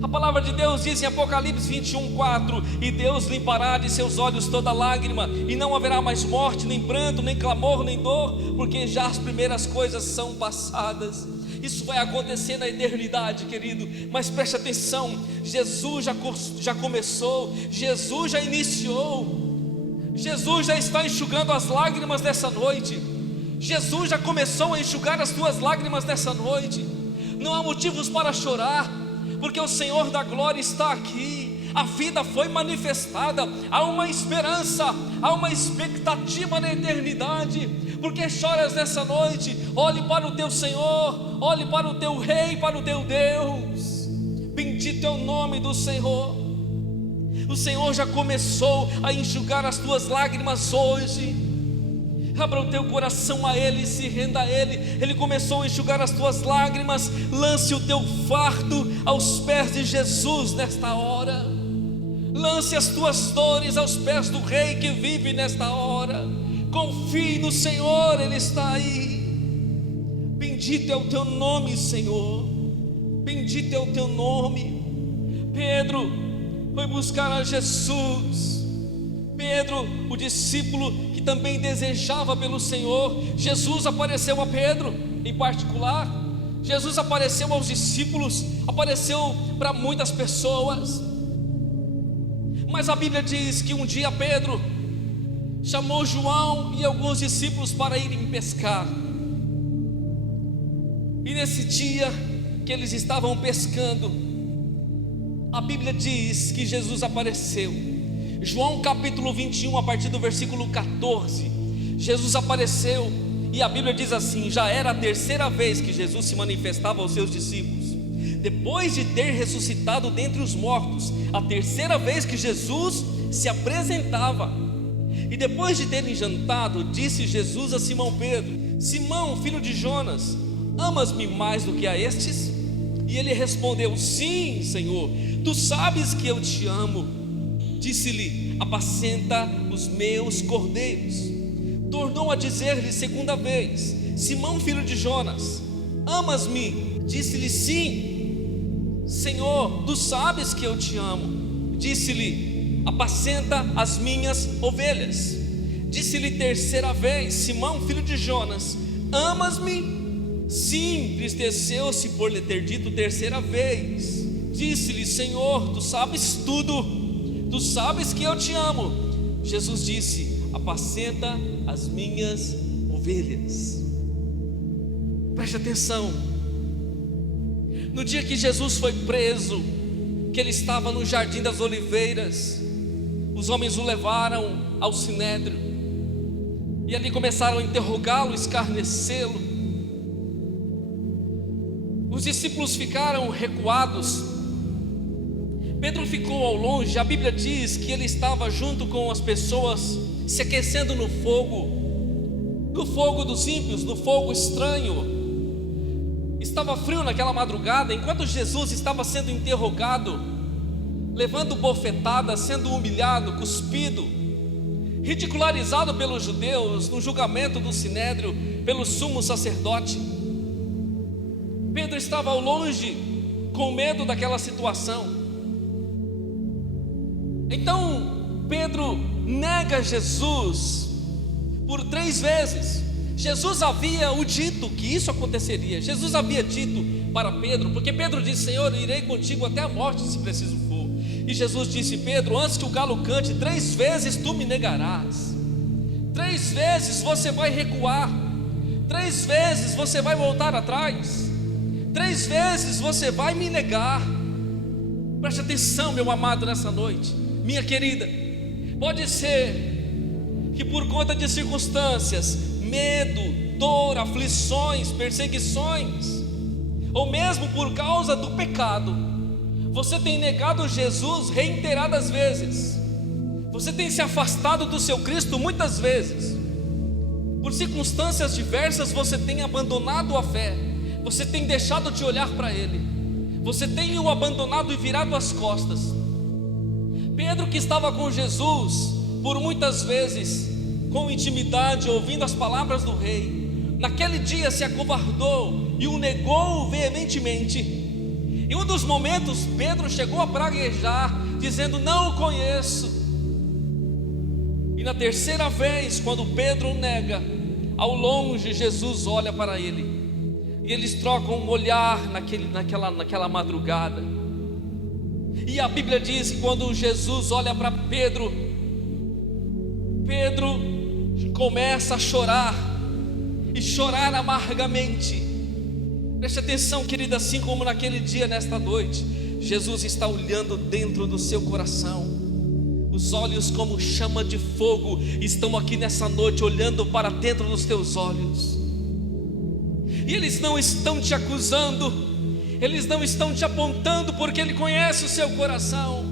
A palavra de Deus diz em Apocalipse 21:4: e Deus limpará de seus olhos toda lágrima, e não haverá mais morte, nem pranto, nem clamor, nem dor, porque já as primeiras coisas são passadas. Isso vai acontecer na eternidade, querido, mas preste atenção: Jesus já começou, Jesus já iniciou, Jesus já está enxugando as lágrimas dessa noite. Jesus já começou a enxugar as tuas lágrimas nessa noite. Não há motivos para chorar, porque o Senhor da glória está aqui. A vida foi manifestada, há uma esperança, há uma expectativa na eternidade. Por que choras nessa noite? Olhe para o teu Senhor, olhe para o teu Rei, para o teu Deus. Bendito é o nome do Senhor. O Senhor já começou a enxugar as tuas lágrimas hoje. Abra o teu coração a Ele, se renda a Ele. Ele começou a enxugar as tuas lágrimas. Lance o teu fardo aos pés de Jesus nesta hora. Lance as tuas dores aos pés do Rei que vive nesta hora. Confie no Senhor, Ele está aí. Bendito é o teu nome, Senhor. Bendito é o teu nome. Pedro foi buscar a Jesus. Pedro, o discípulo que também desejava pelo Senhor. Jesus apareceu a Pedro em particular. Jesus apareceu aos discípulos, apareceu para muitas pessoas. Mas a Bíblia diz que um dia Pedro chamou João e alguns discípulos para irem pescar. E nesse dia que eles estavam pescando, a Bíblia diz que Jesus apareceu. João capítulo 21, a partir do versículo 14, Jesus apareceu, e a Bíblia diz assim: já era a terceira vez que Jesus se manifestava aos seus discípulos, depois de ter ressuscitado dentre os mortos. A terceira vez que Jesus se apresentava. E depois de terem jantado, disse Jesus a Simão Pedro: Simão, filho de Jonas, amas-me mais do que a estes? E ele respondeu: sim, Senhor, tu sabes que eu te amo. Disse-lhe: apacenta os meus cordeiros. tornou a dizer-lhe segunda vez: Simão, filho de Jonas, amas-me? Disse-lhe: sim, Senhor, tu sabes que eu te amo. Disse-lhe: apacenta as minhas ovelhas. Disse-lhe terceira vez: Simão, filho de Jonas, amas-me? Sim, entristeceu-se por lhe ter dito terceira vez. Disse-lhe: Senhor, tu sabes tudo, tu sabes que eu te amo. Jesus disse: apacenta as minhas ovelhas. Preste atenção. No dia que Jesus foi preso, que ele estava no Jardim das Oliveiras, os homens o levaram ao Sinédrio, e ali começaram a interrogá-lo, escarnecê-lo. Os discípulos ficaram recuados. Pedro ficou ao longe. A Bíblia diz que ele estava junto com as pessoas, se aquecendo no fogo dos ímpios, no fogo estranho. Estava frio naquela madrugada, enquanto Jesus estava sendo interrogado, levando bofetada, sendo humilhado, cuspido, ridicularizado pelos judeus no julgamento do Sinédrio, pelo sumo sacerdote. Pedro estava ao longe, com medo daquela situação. Então Pedro nega Jesus por 3 vezes. Jesus havia o dito que isso aconteceria. Jesus havia dito para Pedro, porque Pedro disse: Senhor, irei contigo até a morte, se preciso for. E Jesus disse: Pedro, antes que o galo cante, 3 vezes tu me negarás. 3 vezes você vai recuar. 3 vezes você vai voltar atrás. 3 vezes você vai me negar. Preste atenção, meu amado, nessa noite, minha querida. Pode ser que por conta de circunstâncias, medo, dor, aflições, perseguições, ou mesmo por causa do pecado, você tem negado Jesus reiteradas vezes. Você tem se afastado do seu Cristo muitas vezes. Por circunstâncias diversas você tem abandonado a fé. Você tem deixado de olhar para Ele. Você tem o abandonado e virado as costas. Pedro, que estava com Jesus por muitas vezes, com intimidade, ouvindo as palavras do rei, naquele dia se acovardou e o negou veementemente. Em um dos momentos, Pedro chegou a praguejar, dizendo: não o conheço. E na terceira vez, quando Pedro o nega, ao longe Jesus olha para ele, e eles trocam um olhar naquela madrugada. E a Bíblia diz que quando Jesus olha para Pedro, Pedro começa a chorar, e chorar amargamente. Preste atenção, querida, assim como naquele dia, nesta noite, Jesus está olhando dentro do seu coração. Os olhos como chama de fogo estão aqui nessa noite, olhando para dentro dos teus olhos. E eles não estão te acusando, eles não estão te apontando, porque Ele conhece o seu coração.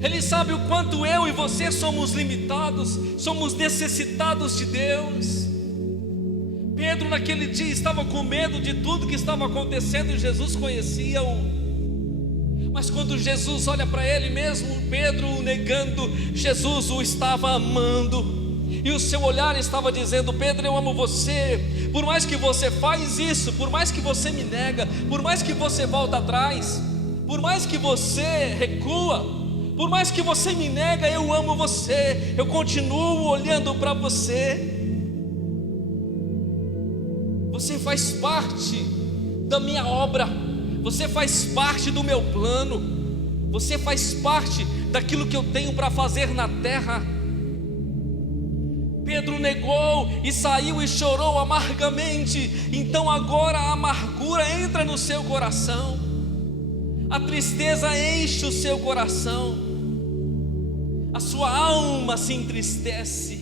Ele sabe o quanto eu e você somos limitados, somos necessitados de Deus. Pedro naquele dia estava com medo de tudo que estava acontecendo, e Jesus conhecia-o. Mas quando Jesus olha para ele, mesmo Pedro o negando, Jesus o estava amando. E o seu olhar estava dizendo: Pedro, eu amo você. Por mais que você faz isso, por mais que você me nega, por mais que você volta atrás, por mais que você recua, por mais que você me nega, eu amo você. Eu continuo olhando para você. Você faz parte da minha obra. Você faz parte do meu plano. Você faz parte daquilo que eu tenho para fazer na terra. Pedro negou e saiu e chorou amargamente. Então agora a amargura entra no seu coração, a tristeza enche o seu coração, a sua alma se entristece,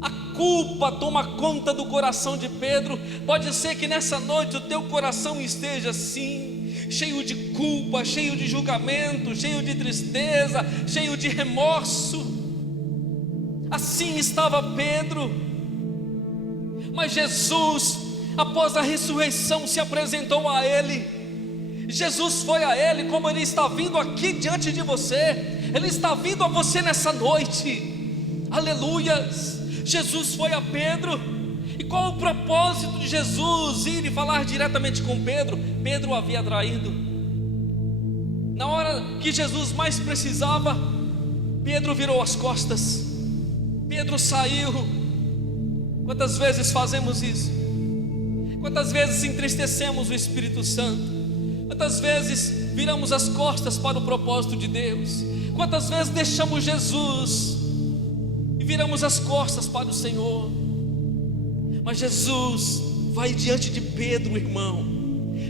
a culpa toma conta do coração de Pedro. Pode ser que nessa noite o teu coração esteja assim, cheio de culpa, cheio de julgamento, cheio de tristeza, cheio de remorso. Assim estava Pedro. Mas Jesus, após a ressurreição, se apresentou a ele. Jesus foi a ele como Ele está vindo aqui diante de você. Ele está vindo a você nessa noite. Aleluias. Jesus foi a Pedro. E qual o propósito de Jesus ir e falar diretamente com Pedro? Pedro o havia traído. Na hora que Jesus mais precisava, Pedro virou as costas, Pedro saiu. Quantas vezes fazemos isso? Quantas vezes entristecemos o Espírito Santo? Quantas vezes viramos as costas para o propósito de Deus? Quantas vezes deixamos Jesus e viramos as costas para o Senhor? Mas Jesus vai diante de Pedro, irmão.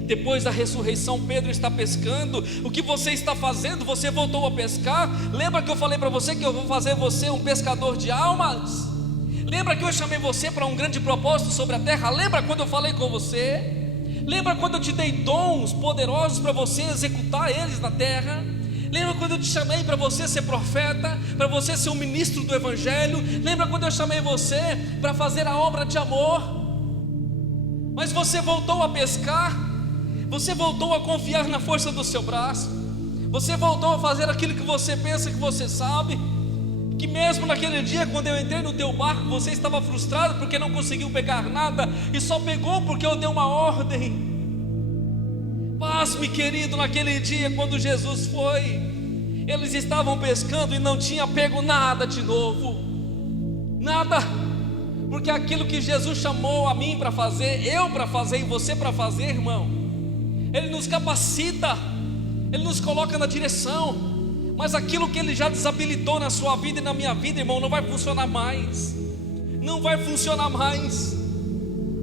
Depois da ressurreição, Pedro está pescando. O que você está fazendo? Você voltou a pescar? Lembra que eu falei para você que eu vou fazer você um pescador de almas? Lembra que eu chamei você para um grande propósito sobre a terra? Lembra quando eu falei com você? Lembra quando eu te dei dons poderosos para você executar eles na terra? Lembra quando eu te chamei para você ser profeta, para você ser um ministro do Evangelho? Lembra quando eu chamei você para fazer a obra de amor? Mas você voltou a pescar, você voltou a confiar na força do seu braço, você voltou a fazer aquilo que você pensa que você sabe, que mesmo naquele dia quando eu entrei no teu barco, você estava frustrado porque não conseguiu pegar nada, e só pegou porque eu dei uma ordem. Pasme, querido, naquele dia quando Jesus foi, eles estavam pescando e não tinha pego nada de novo, nada, porque aquilo que Jesus chamou a mim para fazer, eu para fazer e você para fazer, irmão, Ele nos capacita, Ele nos coloca na direção, mas aquilo que Ele já desabilitou na sua vida e na minha vida, irmão, não vai funcionar mais, não vai funcionar mais.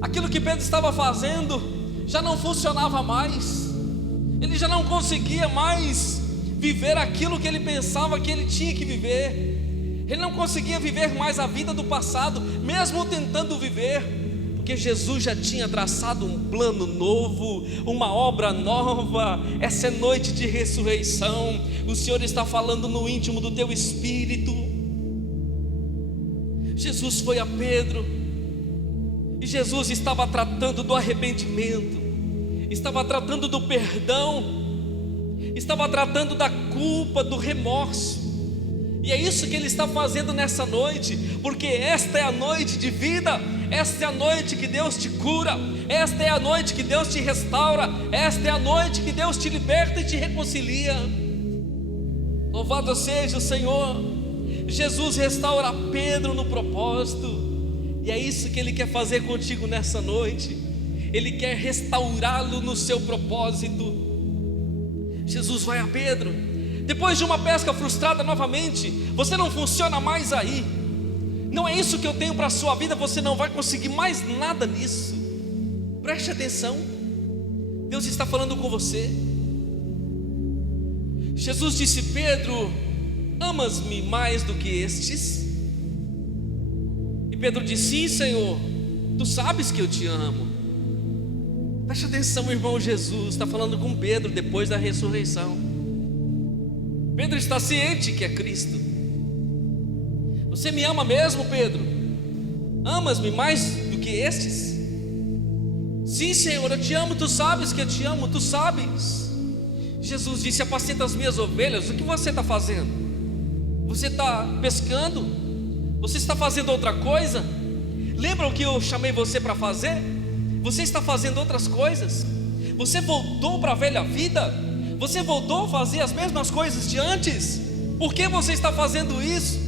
Aquilo que Pedro estava fazendo já não funcionava mais, ele já não conseguia mais viver aquilo que ele pensava que ele tinha que viver, ele não conseguia viver mais a vida do passado, mesmo tentando viver, porque Jesus já tinha traçado um plano novo, uma obra nova. Essa é noite de ressurreição, o Senhor está falando no íntimo do teu espírito. Jesus foi a Pedro, e Jesus estava tratando do arrependimento, estava tratando do perdão, estava tratando da culpa, do remorso. E é isso que Ele está fazendo nessa noite, porque esta é a noite de vida, esta é a noite que Deus te cura, esta é a noite que Deus te restaura, esta é a noite que Deus te liberta e te reconcilia. Louvado seja o Senhor. Jesus restaura Pedro no propósito, e é isso que Ele quer fazer contigo nessa noite. Ele quer restaurá-lo no seu propósito. Jesus vai a Pedro, depois de uma pesca frustrada novamente, você não funciona mais aí, não é isso que eu tenho para a sua vida, você não vai conseguir mais nada nisso. Preste atenção, Deus está falando com você. Jesus disse: Pedro, amas-me mais do que estes? E Pedro disse: sim, Senhor, tu sabes que eu te amo. Preste atenção, irmão. Jesus está falando com Pedro depois da ressurreição. Pedro está ciente que é Cristo. Você me ama mesmo, Pedro? Amas-me mais do que estes? Sim, Senhor, eu te amo, tu sabes que eu te amo, tu sabes. Jesus disse: apacenta as minhas ovelhas. O que você está fazendo? Você está pescando? Você está fazendo outra coisa? Lembra o que eu chamei você para fazer? Você está fazendo outras coisas. Você voltou para a velha vida. Você voltou a fazer as mesmas coisas de antes. Por que você está fazendo isso?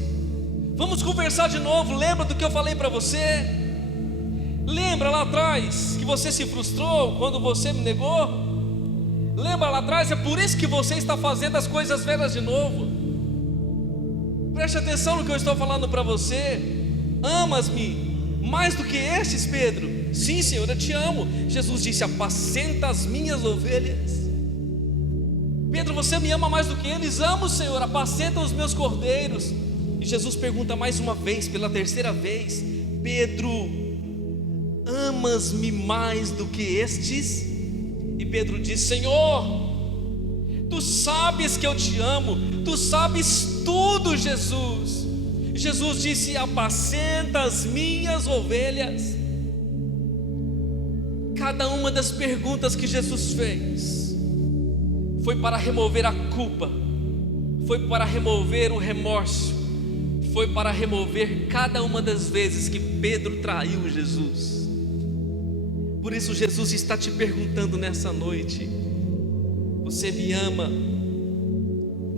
Vamos conversar de novo. Lembra do que eu falei para você? Lembra lá atrás que você se frustrou quando você me negou? Lembra lá atrás? É por isso que você está fazendo as coisas velhas de novo. Preste atenção no que eu estou falando para você. Amas-me mais do que estes, Pedro? Sim, Senhor, eu te amo. Jesus disse: apacenta as minhas ovelhas. Pedro, você me ama mais do que eles? Amo, Senhor, apacenta os meus cordeiros. E Jesus pergunta mais uma vez, pela terceira vez: Pedro, amas-me mais do que estes? E Pedro diz: Senhor, tu sabes que eu te amo, tu sabes tudo, Jesus. Jesus disse: apacenta as minhas ovelhas. Cada uma das perguntas que Jesus fez foi para remover a culpa, foi para remover o remorso, foi para remover cada uma das vezes que Pedro traiu Jesus. Por isso Jesus está te perguntando nessa noite: você me ama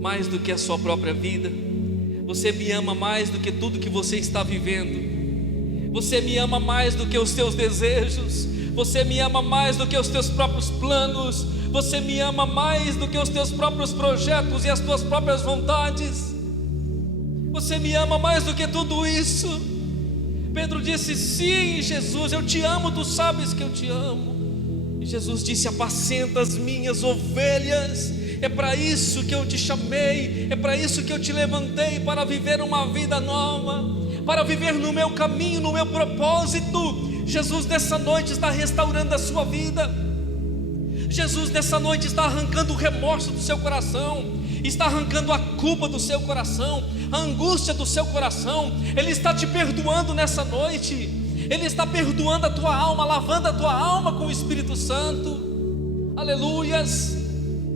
mais do que a sua própria vida? Você me ama mais do que tudo que você está vivendo? Você me ama mais do que os teus desejos? Você me ama mais do que os teus próprios planos? Você me ama mais do que os teus próprios projetos e as tuas próprias vontades? Você me ama mais do que tudo isso? Pedro disse: sim, Jesus, eu te amo, tu sabes que eu te amo. E Jesus disse: apacenta as minhas ovelhas. É para isso que eu te chamei, é para isso que eu te levantei, para viver uma vida nova, para viver no meu caminho, no meu propósito. Jesus nessa noite está restaurando a sua vida. Jesus nessa noite está arrancando o remorso do seu coração, está arrancando a culpa do seu coração, a angústia do seu coração. Ele está te perdoando nessa noite. Ele está perdoando a tua alma, lavando a tua alma com o Espírito Santo. Aleluias.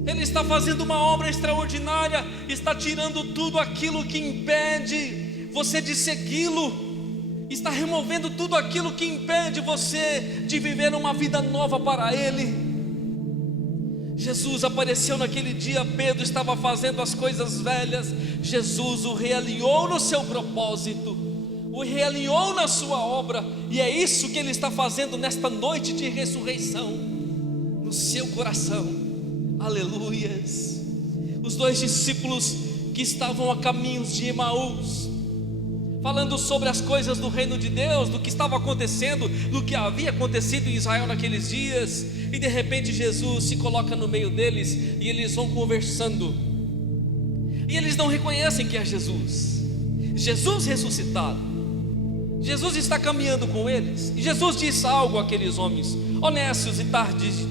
Ele está fazendo uma obra extraordinária, está tirando tudo aquilo que impede você de segui-lo, está removendo tudo aquilo que impede você de viver uma vida nova para Ele. Jesus apareceu naquele dia, Pedro estava fazendo as coisas velhas, Jesus o realinhou no seu propósito, o realinhou na sua obra, e é isso que Ele está fazendo nesta noite de ressurreição, no seu coração. Aleluias. Os dois discípulos que estavam a caminhos de Emaús, falando sobre as coisas do reino de Deus, do que estava acontecendo, do que havia acontecido em Israel naqueles dias, e de repente Jesus se coloca no meio deles, e eles vão conversando, e eles não reconhecem que é Jesus. Jesus ressuscitado. Jesus está caminhando com eles, e Jesus disse algo àqueles homens, honestos e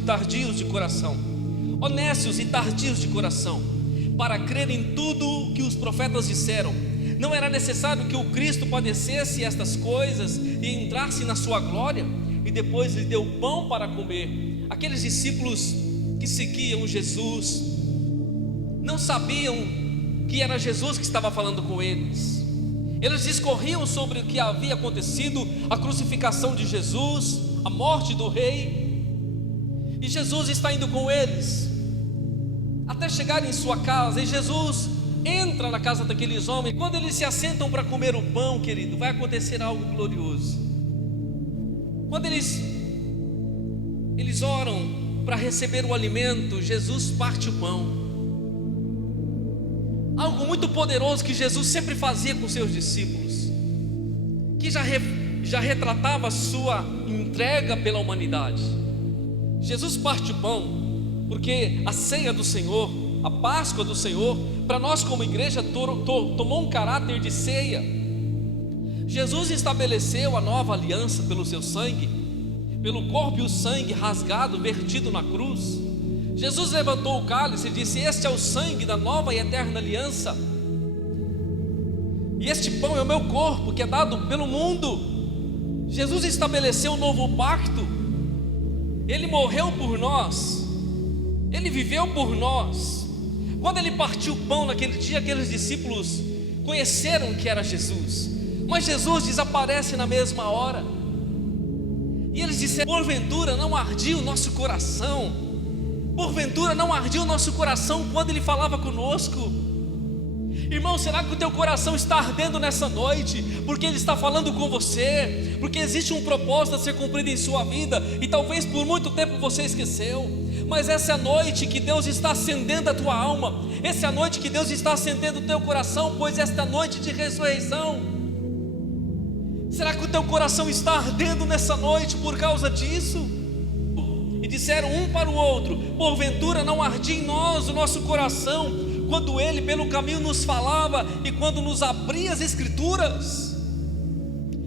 tardios de coração, honestos e tardios de coração, para crer em tudo o que os profetas disseram. Não era necessário que o Cristo padecesse estas coisas e entrasse na sua glória? E depois lhe deu pão para comer. Aqueles discípulos que seguiam Jesus não sabiam que era Jesus que estava falando com eles. Eles discorriam sobre o que havia acontecido, a crucificação de Jesus, a morte do rei, e Jesus está indo com eles até chegar em sua casa. E Jesus entra na casa daqueles homens. Quando eles se assentam para comer o pão, querido, vai acontecer algo glorioso. Quando eles oram para receber o alimento, Jesus parte o pão. Algo muito poderoso que Jesus sempre fazia com seus discípulos, que já retratava a sua entrega pela humanidade. Jesus parte o pão, porque a ceia do Senhor, a Páscoa do Senhor, para nós como igreja tomou um caráter de ceia. Jesus estabeleceu a nova aliança pelo seu sangue, pelo corpo e o sangue rasgado, vertido na cruz. Jesus levantou o cálice e disse: este é o sangue da nova e eterna aliança, e este pão é o meu corpo que é dado pelo mundo. Jesus estabeleceu um novo pacto. Ele morreu por nós, Ele viveu por nós. Quando Ele partiu o pão naquele dia, aqueles discípulos conheceram que era Jesus, mas Jesus desaparece na mesma hora. E eles disseram: porventura não ardia o nosso coração? Porventura não ardia o nosso coração quando Ele falava conosco? Irmão, será que o teu coração está ardendo nessa noite? Porque Ele está falando com você, porque existe um propósito a ser cumprido em sua vida, e talvez por muito tempo você esqueceu. Mas essa é a noite que Deus está acendendo a tua alma, essa é a noite que Deus está acendendo o teu coração, pois esta é a noite de ressurreição. Será que o teu coração está ardendo nessa noite por causa disso? E disseram um para o outro: porventura não ardia em nós o nosso coração, quando Ele pelo caminho nos falava e quando nos abria as Escrituras?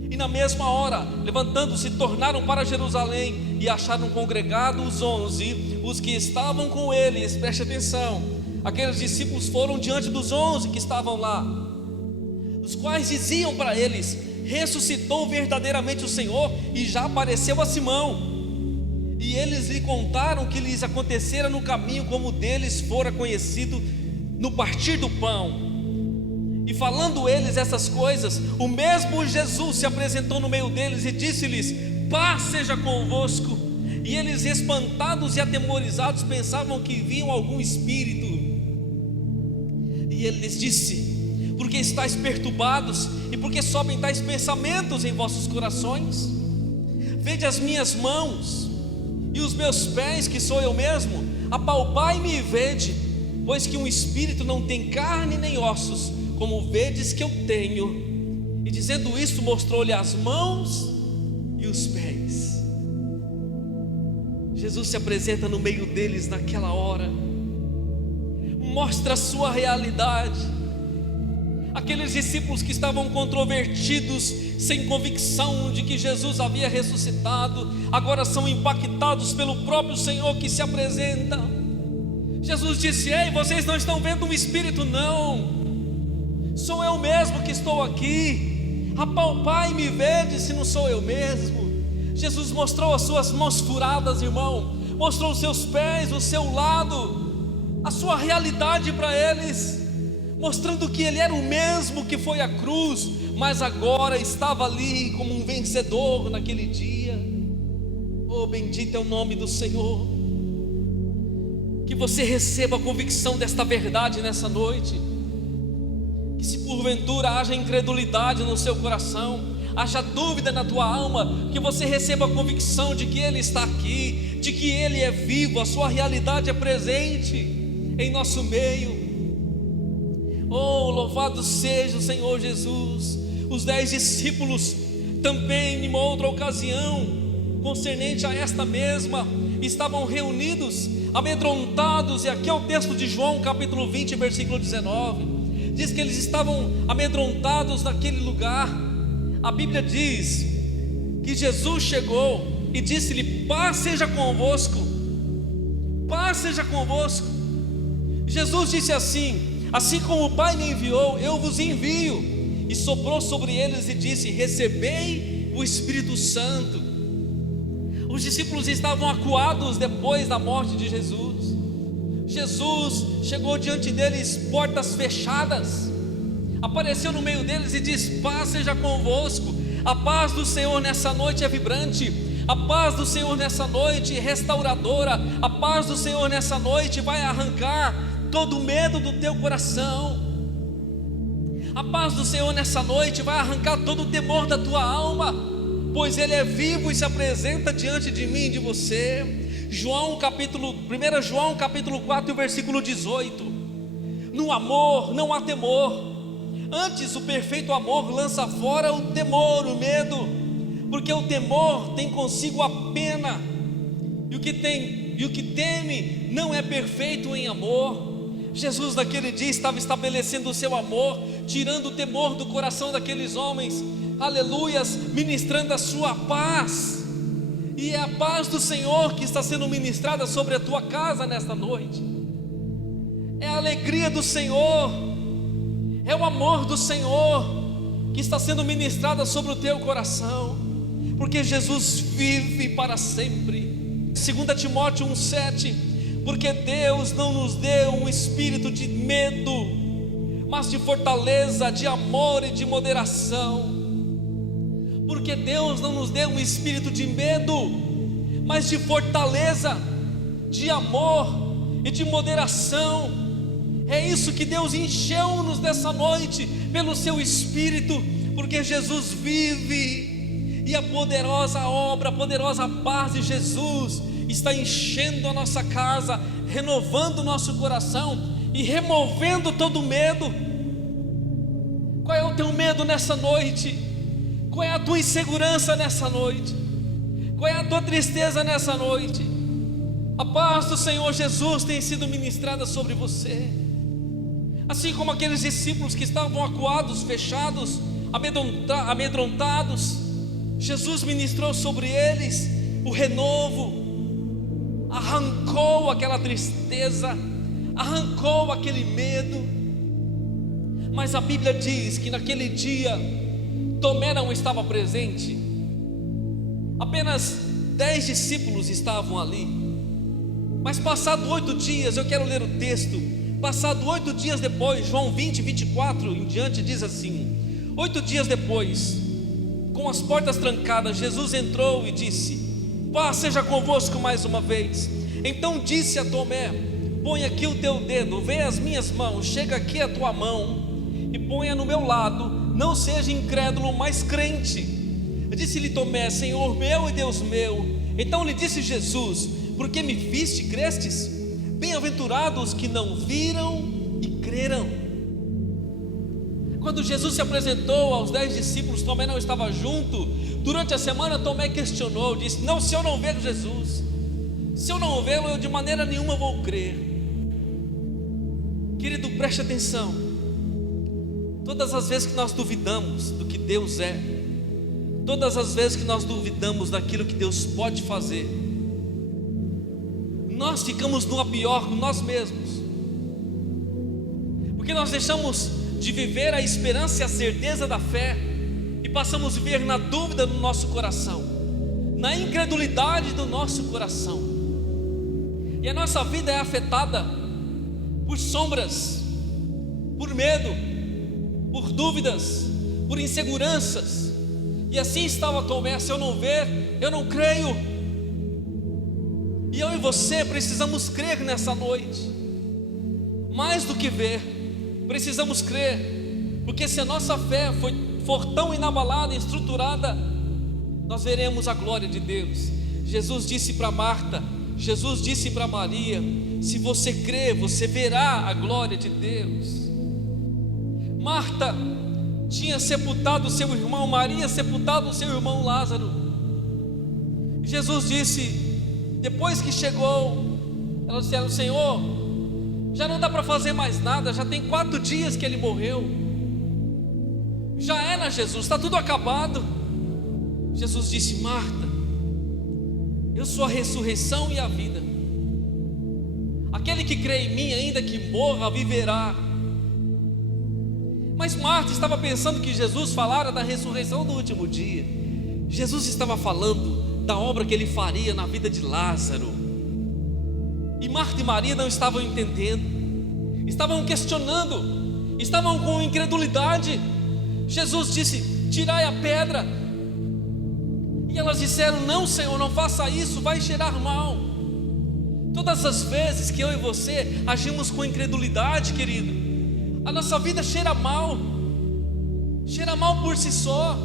E na mesma hora, levantando-se, tornaram para Jerusalém e acharam congregados os 11, os que estavam com eles. Preste atenção, aqueles discípulos foram diante dos 11 que estavam lá, os quais diziam para eles: ressuscitou verdadeiramente o Senhor e já apareceu a Simão. E eles lhe contaram o que lhes acontecera no caminho, como deles fora conhecido no partir do pão. E falando eles essas coisas, o mesmo Jesus se apresentou no meio deles e disse-lhes: paz seja convosco. E eles, espantados e atemorizados, pensavam que viam algum espírito. E ele lhes disse: por que estáis perturbados? E por que sobem tais pensamentos em vossos corações? Vede as minhas mãos e os meus pés, que sou eu mesmo. Apalpai-me e vede, pois que um espírito não tem carne nem ossos, como vedes que eu tenho. E dizendo isso, mostrou-lhe as mãos e os pés. Jesus se apresenta no meio deles naquela hora, mostra a sua realidade. Aqueles discípulos que estavam controvertidos, sem convicção de que Jesus havia ressuscitado, agora são impactados pelo próprio Senhor que se apresenta. Jesus disse: ei, vocês não estão vendo um espírito, não, sou eu mesmo que estou aqui. Apalpai-me e vede se não sou eu mesmo. Jesus mostrou as suas mãos furadas, irmão, mostrou os seus pés, o seu lado, a sua realidade para eles, mostrando que Ele era o mesmo que foi à cruz, mas agora estava ali como um vencedor naquele dia. Oh, bendito é o nome do Senhor. Que você receba a convicção desta verdade nessa noite. Que se porventura haja incredulidade no seu coração, haja dúvida na tua alma, que você receba a convicção de que Ele está aqui, de que Ele é vivo, a sua realidade é presente em nosso meio. Oh, louvado seja o Senhor Jesus. Os 10 discípulos também, em uma outra ocasião, concernente a esta mesma, estavam reunidos, amedrontados. E aqui é o texto de João capítulo 20, versículo 19. Diz que eles estavam amedrontados naquele lugar. A Bíblia diz que Jesus chegou e disse-lhe: paz seja convosco, paz seja convosco. Jesus disse assim: assim como o Pai me enviou, eu vos envio. E soprou sobre eles e disse: recebei o Espírito Santo. Os discípulos estavam acuados depois da morte de Jesus. Jesus chegou diante deles, portas fechadas, apareceu no meio deles e diz: paz seja convosco. A paz do Senhor nessa noite é vibrante, a paz do Senhor nessa noite é restauradora, a paz do Senhor nessa noite vai arrancar todo o medo do teu coração. A paz do Senhor nessa noite vai arrancar todo o temor da tua alma, pois Ele é vivo e se apresenta diante de mim e de você. 1 João capítulo 4, versículo 18. No amor não há temor, antes o perfeito amor lança fora o temor, o medo, porque o temor tem consigo a pena, e o que teme não é perfeito em amor. Jesus naquele dia estava estabelecendo o seu amor, tirando o temor do coração daqueles homens, aleluias, ministrando a sua paz. E é a paz do Senhor que está sendo ministrada sobre a tua casa nesta noite. É a alegria do Senhor, é o amor do Senhor que está sendo ministrada sobre o teu coração, porque Jesus vive para sempre. 2 Timóteo 1,7: porque Deus não nos deu um espírito de medo, mas de fortaleza, de amor e de moderação. Porque Deus não nos deu um espírito de medo, mas de fortaleza, de amor e de moderação. É isso que Deus encheu-nos nessa noite, pelo seu Espírito, porque Jesus vive, e a poderosa obra, a poderosa paz de Jesus está enchendo a nossa casa, renovando o nosso coração e removendo todo medo. Qual é o teu medo nessa noite? Qual é a tua insegurança nessa noite? Qual é a tua tristeza nessa noite? A paz do Senhor Jesus tem sido ministrada sobre você. Assim como aqueles discípulos que estavam acuados, fechados, amedrontados, Jesus ministrou sobre eles o renovo, arrancou aquela tristeza, arrancou aquele medo. Mas a Bíblia diz que naquele dia Tomé não estava presente, apenas 10 discípulos estavam ali. Mas passado 8 dias, eu quero ler o texto, Passado 8 dias depois, João 20, 24 em diante diz assim: 8 dias depois, com as portas trancadas, Jesus entrou e disse: paz seja convosco mais uma vez. Então disse a Tomé: põe aqui o teu dedo, vê as minhas mãos, chega aqui a tua mão e ponha no meu lado, não seja incrédulo, mas crente. Disse-lhe Tomé: Senhor meu e Deus meu. Então lhe disse Jesus: porque me viste, crestes? Bem-aventurados que não viram e creram. Quando Jesus se apresentou aos 10 discípulos, Tomé não estava junto. Durante a semana Tomé questionou, disse: não, se eu não ver Jesus, se eu não vê-lo, eu de maneira nenhuma vou crer. Querido, preste atenção. Todas as vezes que nós duvidamos do que Deus é, todas as vezes que nós duvidamos daquilo que Deus pode fazer, nós ficamos numa pior com nós mesmos, porque nós deixamos de viver a esperança e a certeza da fé e passamos a viver na dúvida do nosso coração, na incredulidade do nosso coração, e a nossa vida é afetada por sombras, por medo, por dúvidas, por inseguranças. E assim estava Tomé: se eu não ver, eu não creio. E eu e você precisamos crer nessa noite. Mais do que ver, precisamos crer, porque se a nossa fé for tão inabalada e estruturada, nós veremos a glória de Deus. Jesus disse para Marta, Jesus disse para Maria: se você crer, você verá a glória de Deus. Marta tinha sepultado o seu irmão, Maria sepultado o seu irmão Lázaro. Jesus disse, depois que chegou, elas disseram: Senhor, já não dá para fazer mais nada, já tem 4 dias que ele morreu, já era, Jesus, está tudo acabado. Jesus disse: Marta, eu sou a ressurreição e a vida. Aquele que crê em mim, ainda que morra, viverá. Mas Marta estava pensando que Jesus falara da ressurreição do último dia. Jesus estava falando da obra que ele faria na vida de Lázaro. E Marta e Maria não estavam entendendo, estavam questionando, estavam com incredulidade. Jesus disse: tirai a pedra. E elas disseram: não, Senhor, não faça isso, vai cheirar mal. Todas as vezes que eu e você agimos com incredulidade, querido, a nossa vida cheira mal por si só,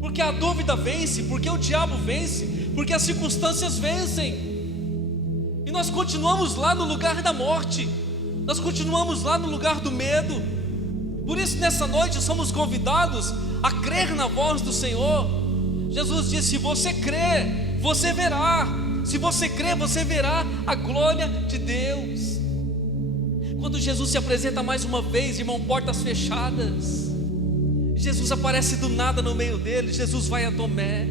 porque a dúvida vence, porque o diabo vence, porque as circunstâncias vencem, e nós continuamos lá no lugar da morte, nós continuamos lá no lugar do medo. Por isso, nessa noite, somos convidados a crer na voz do Senhor. Jesus disse: se você crer, você verá. Se você crer, você verá a glória de Deus. Quando Jesus se apresenta mais uma vez, irmão, portas fechadas, Jesus aparece do nada no meio deles. Jesus vai a Tomé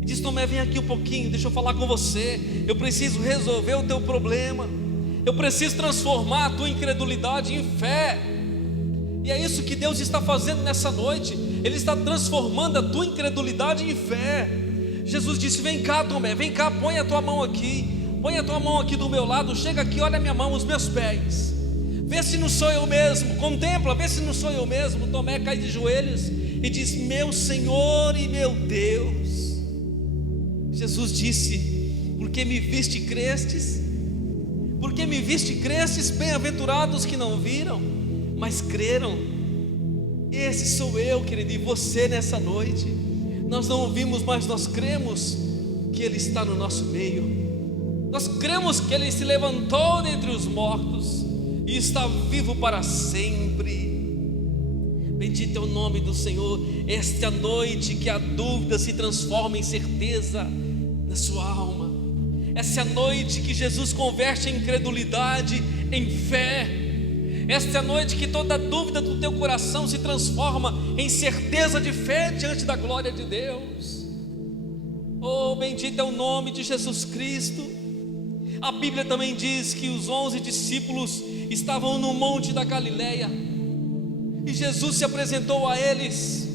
e diz: Tomé, vem aqui um pouquinho, deixa eu falar com você. Eu preciso resolver o teu problema, eu preciso transformar a tua incredulidade em fé. E é isso que Deus está fazendo nessa noite. Ele está transformando a tua incredulidade em fé. Jesus disse: vem cá, Tomé, vem cá, põe a tua mão aqui. Põe a tua mão aqui do meu lado, chega aqui, olha a minha mão, os meus pés, vê se não sou eu mesmo, contempla, vê se não sou eu mesmo. Tomé cai de joelhos e diz: meu Senhor e meu Deus. Jesus disse: porque me viste, crestes? Porque me viste, crestes? Bem-aventurados que não viram, mas creram. Esse sou eu, querido, e você nessa noite. Nós não ouvimos, mas nós cremos que Ele está no nosso meio. Nós cremos que Ele se levantou dentre os mortos e está vivo para sempre. Bendito é o nome do Senhor. Esta é a noite que a dúvida se transforma em certeza na sua alma. Essa é a noite que Jesus converte a incredulidade em fé. Esta é a noite que toda dúvida do teu coração se transforma em certeza de fé diante da glória de Deus. Oh, bendito é o nome de Jesus Cristo. A Bíblia também diz que os 11 discípulos estavam no monte da Galileia, e Jesus se apresentou a eles,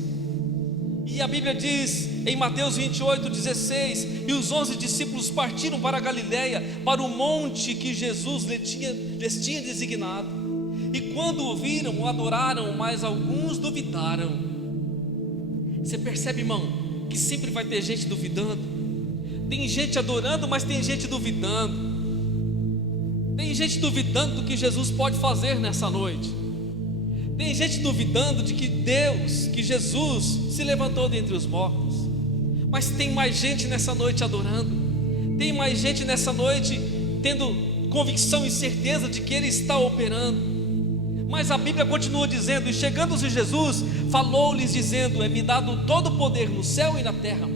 e E a Bíblia diz em Mateus 28:16: e os 11 discípulos partiram para a Galileia, para o monte que Jesus lhes tinha designado. E quando o viram, o adoraram, mas alguns duvidaram. Você percebe, irmão, que sempre vai ter gente duvidando? Tem gente adorando, mas tem gente duvidando. Tem gente duvidando do que Jesus pode fazer nessa noite. Tem gente duvidando de que Deus, que Jesus se levantou dentre os mortos. Mas tem mais gente nessa noite adorando. Tem mais gente nessa noite tendo convicção e certeza de que Ele está operando. Mas a Bíblia continua dizendo: e chegando-se Jesus, falou-lhes dizendo: é-me dado todo o poder no céu e na terra.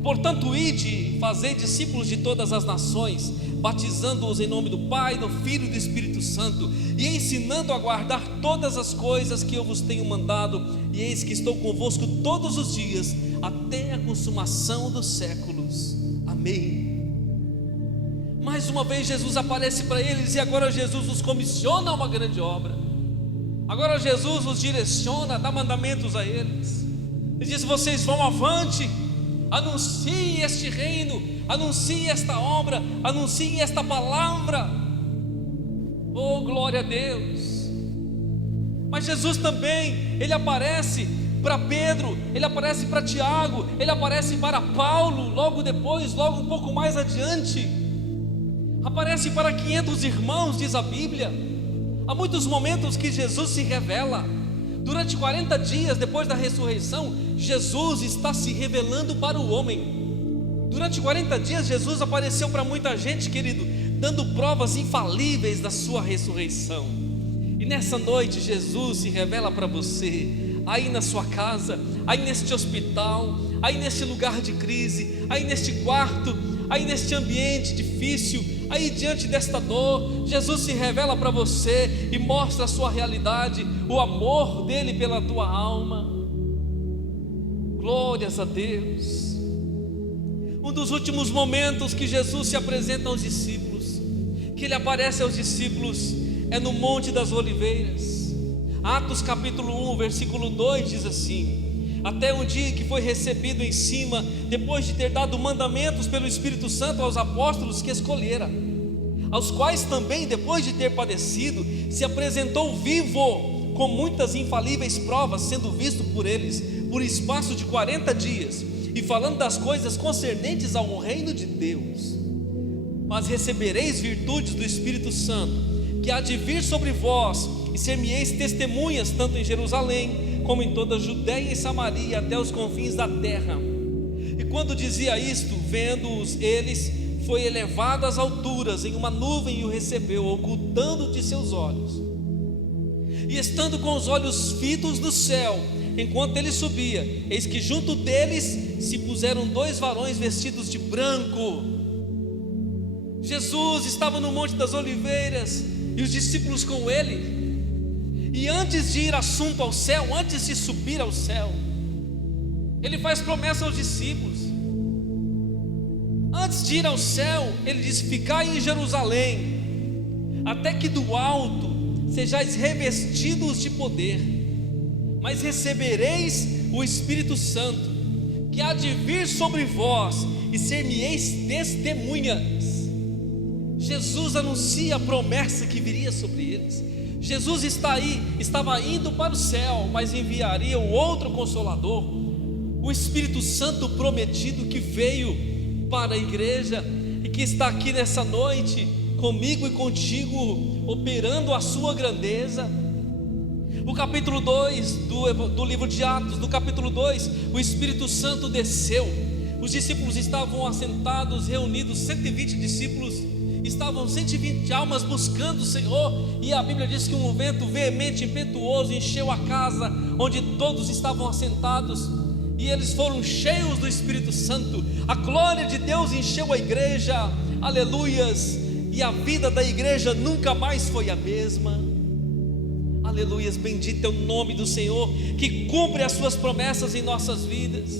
Portanto, ide, fazei discípulos de todas as nações, batizando-os em nome do Pai, do Filho e do Espírito Santo, e ensinando a guardar todas as coisas que eu vos tenho mandado, e eis que estou convosco todos os dias, até a consumação dos séculos. Amém. Mais uma vez Jesus aparece para eles, e agora Jesus os comissiona a uma grande obra. Agora Jesus os direciona, dá mandamentos a eles. Ele diz: vocês vão avante, anunciem este reino, anunciem esta obra, anunciem esta palavra. Oh, glória a Deus. Mas Jesus também, Ele aparece para Pedro, Ele aparece para Tiago, Ele aparece para Paulo, logo depois, logo um pouco mais adiante, aparece para 500 irmãos, diz a Bíblia. Há muitos momentos que Jesus se revela. Durante 40 dias depois da ressurreição, Jesus está se revelando para o homem. Durante 40 dias Jesus apareceu para muita gente, querido, dando provas infalíveis da sua ressurreição. E nessa noite Jesus se revela para você, aí na sua casa, aí neste hospital, aí neste lugar de crise, aí neste quarto, aí neste ambiente difícil, aí diante desta dor. Jesus se revela para você e mostra a sua realidade, o amor dele pela tua alma. Glórias a Deus. Um dos últimos momentos que Jesus se apresenta aos discípulos, que Ele aparece aos discípulos, é no Monte das Oliveiras. Atos capítulo 1, versículo 2 diz assim: até um dia que foi recebido em cima, depois de ter dado mandamentos pelo Espírito Santo aos apóstolos que escolhera, aos quais também, depois de ter padecido, se apresentou vivo, com muitas infalíveis provas, sendo visto por eles por espaço de 40 dias, e falando das coisas concernentes ao reino de Deus. Mas recebereis virtudes do Espírito Santo, que há de vir sobre vós, e ser-me-eis testemunhas, tanto em Jerusalém, como em toda a Judéia e Samaria, até os confins da terra. E quando dizia isto, vendo-os eles, foi elevado às alturas em uma nuvem e o recebeu, ocultando de seus olhos. E estando com os olhos fitos no céu, enquanto ele subia, eis que junto deles se puseram 2 varões vestidos de branco. Jesus estava no Monte das Oliveiras e os discípulos com ele. E antes de ir assunto ao céu, antes de subir ao céu, ele faz promessa aos discípulos. Antes de ir ao céu, ele diz: ficai em Jerusalém, até que do alto sejais revestidos de poder, mas recebereis o Espírito Santo, que há de vir sobre vós, e ser-me-eis testemunhas. Jesus anuncia a promessa que viria sobre eles. Jesus estava indo para o céu, mas enviaria o outro Consolador, o Espírito Santo prometido, que veio para a igreja e que está aqui nessa noite comigo e contigo, operando a sua grandeza. O capítulo 2 do livro de Atos, no capítulo 2, o Espírito Santo desceu. Os discípulos estavam assentados, reunidos, 120 discípulos, estavam 120 almas buscando o Senhor. E a Bíblia diz que um vento veemente, impetuoso, encheu a casa onde todos estavam assentados, e eles foram cheios do Espírito Santo. A glória de Deus encheu a igreja, aleluias, e a vida da igreja nunca mais foi a mesma. Aleluias, bendito é o nome do Senhor, que cumpre as suas promessas em nossas vidas.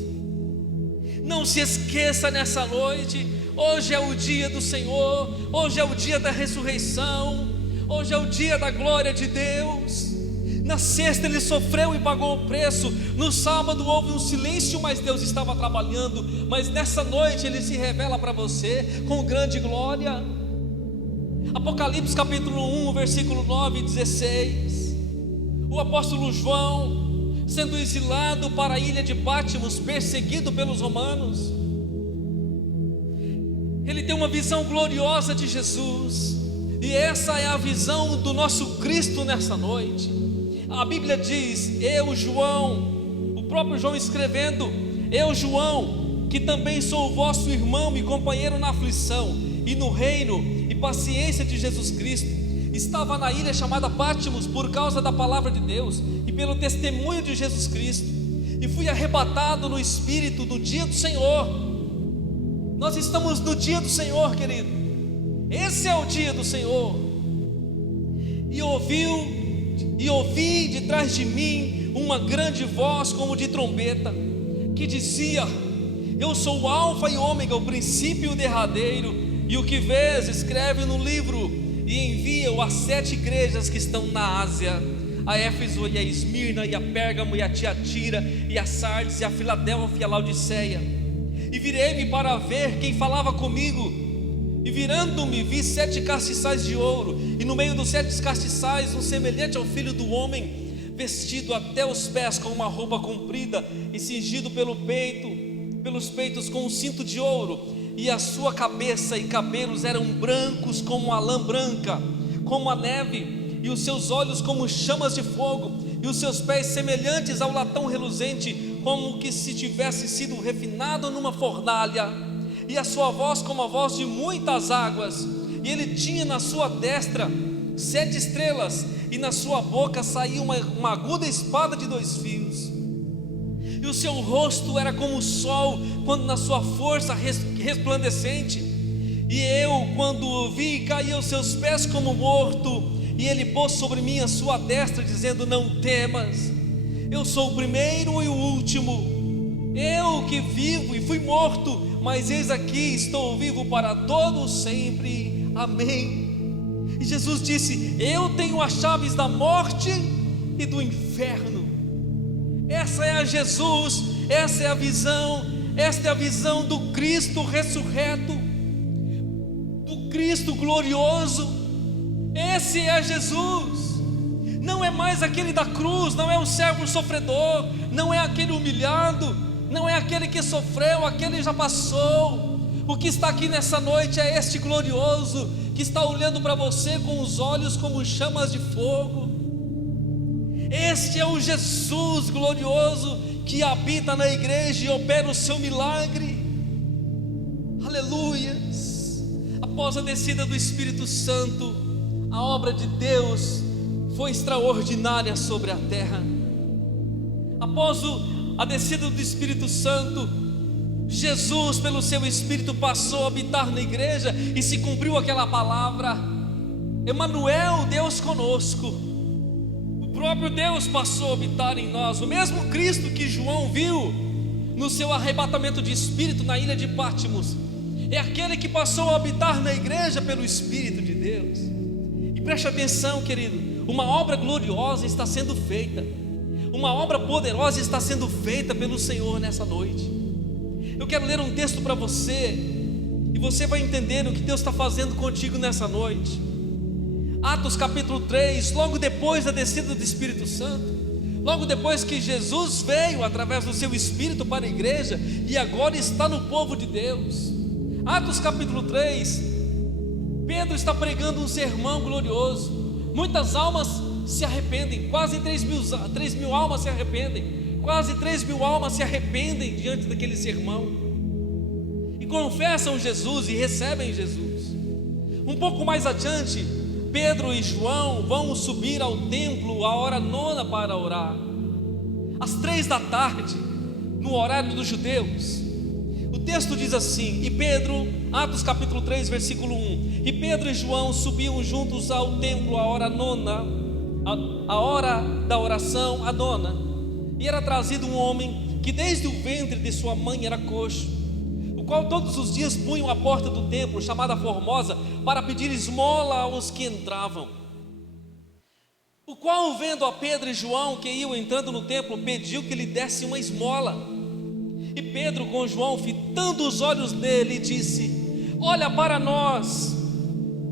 Não se esqueça nessa noite, hoje é o dia do Senhor, hoje é o dia da ressurreição, hoje é o dia da glória de Deus. Na sexta ele sofreu e pagou o preço. No sábado houve um silêncio, mas Deus estava trabalhando. Mas nessa noite ele se revela para você com grande glória. Apocalipse capítulo 1, versículo 9 e 16. O apóstolo João, sendo exilado para a ilha de Pátimos, perseguido pelos romanos, ele tem uma visão gloriosa de Jesus. E essa é a visão do nosso Cristo nessa noite. A Bíblia diz: eu, João, o próprio João escrevendo, eu, João, que também sou o vosso irmão e companheiro na aflição e no reino e paciência de Jesus Cristo, estava na ilha chamada Pátimos por causa da palavra de Deus e pelo testemunho de Jesus Cristo, e fui arrebatado no Espírito no dia do Senhor. Nós estamos no dia do Senhor, querido. Esse é o dia do Senhor. E ouvi de trás de mim uma grande voz como de trombeta, que dizia: eu sou o Alfa e Ômega, o princípio e o derradeiro. E o que vês, escreve no livro e envia-o às 7 igrejas que estão na Ásia: a Éfeso e a Esmirna e a Pérgamo e a Tiatira e a Sardes e a Filadélfia e a Laodiceia. E virei-me para ver quem falava comigo, e virando-me vi 7 castiçais de ouro, e no meio dos 7 castiçais um semelhante ao Filho do Homem, vestido até os pés com uma roupa comprida e cingido pelos peitos com um cinto de ouro, e a sua cabeça e cabelos eram brancos como a lã branca, como a neve, e os seus olhos como chamas de fogo, e os seus pés semelhantes ao latão reluzente, como que se tivesse sido refinado numa fornalha, e a sua voz como a voz de muitas águas. E ele tinha na sua destra 7 estrelas, e na sua boca saía uma aguda espada de 2 fios, e o seu rosto era como o sol, quando na sua força resplandecente. E eu, quando o vi, caí aos seus pés como morto, e ele pôs sobre mim a sua destra, dizendo: não temas, eu sou o primeiro e o último, eu que vivo e fui morto, mas eis aqui estou vivo para todo sempre. Amém. E Jesus disse: eu tenho as chaves da morte e do inferno. Essa é a Jesus, essa é a visão, esta é a visão do Cristo ressurreto, do Cristo glorioso. Esse é Jesus. Não é mais aquele da cruz, não é o servo sofredor, não é aquele humilhado, não é aquele que sofreu, aquele já passou. O que está aqui nessa noite é este glorioso, que está olhando para você com os olhos como chamas de fogo. Este é o Jesus glorioso que habita na igreja e opera o seu milagre. Aleluias. Após a descida do Espírito Santo, a obra de Deus foi extraordinária sobre a terra. Após a descida do Espírito Santo, Jesus, pelo seu Espírito, passou a habitar na igreja, e se cumpriu aquela palavra: Emanuel, Deus conosco. O próprio Deus passou a habitar em nós. O mesmo Cristo que João viu no seu arrebatamento de espírito na ilha de Pátimos é aquele que passou a habitar na igreja pelo Espírito de Deus. E preste atenção, querido, uma obra gloriosa está sendo feita, uma obra poderosa está sendo feita pelo Senhor nessa noite. Eu quero ler um texto para você, e você vai entender o que Deus está fazendo contigo nessa noite. Atos capítulo 3, logo depois da descida do Espírito Santo, logo depois que Jesus veio através do seu Espírito para a igreja, e agora está no povo de Deus. Atos capítulo 3, Pedro está pregando um sermão glorioso. Muitas almas se arrependem, quase 3 mil almas se arrependem, quase 3 mil almas se arrependem diante daquele sermão, e confessam Jesus e recebem Jesus. Um pouco mais adiante, Pedro e João vão subir ao templo à hora 9 para orar, às 3 da tarde, no horário dos judeus. O texto diz assim: e Pedro, Atos capítulo 3, versículo 1: e Pedro e João subiam juntos ao templo à hora 9, a hora da oração, a 9. E era trazido um homem que desde o ventre de sua mãe era coxo, o qual todos os dias punham à porta do templo, chamada Formosa, para pedir esmola aos que entravam. o qual, vendo a Pedro e João que iam entrando no templo, pediu que lhe desse uma esmola. E Pedro, com João, fitando os olhos nele, disse: olha para nós.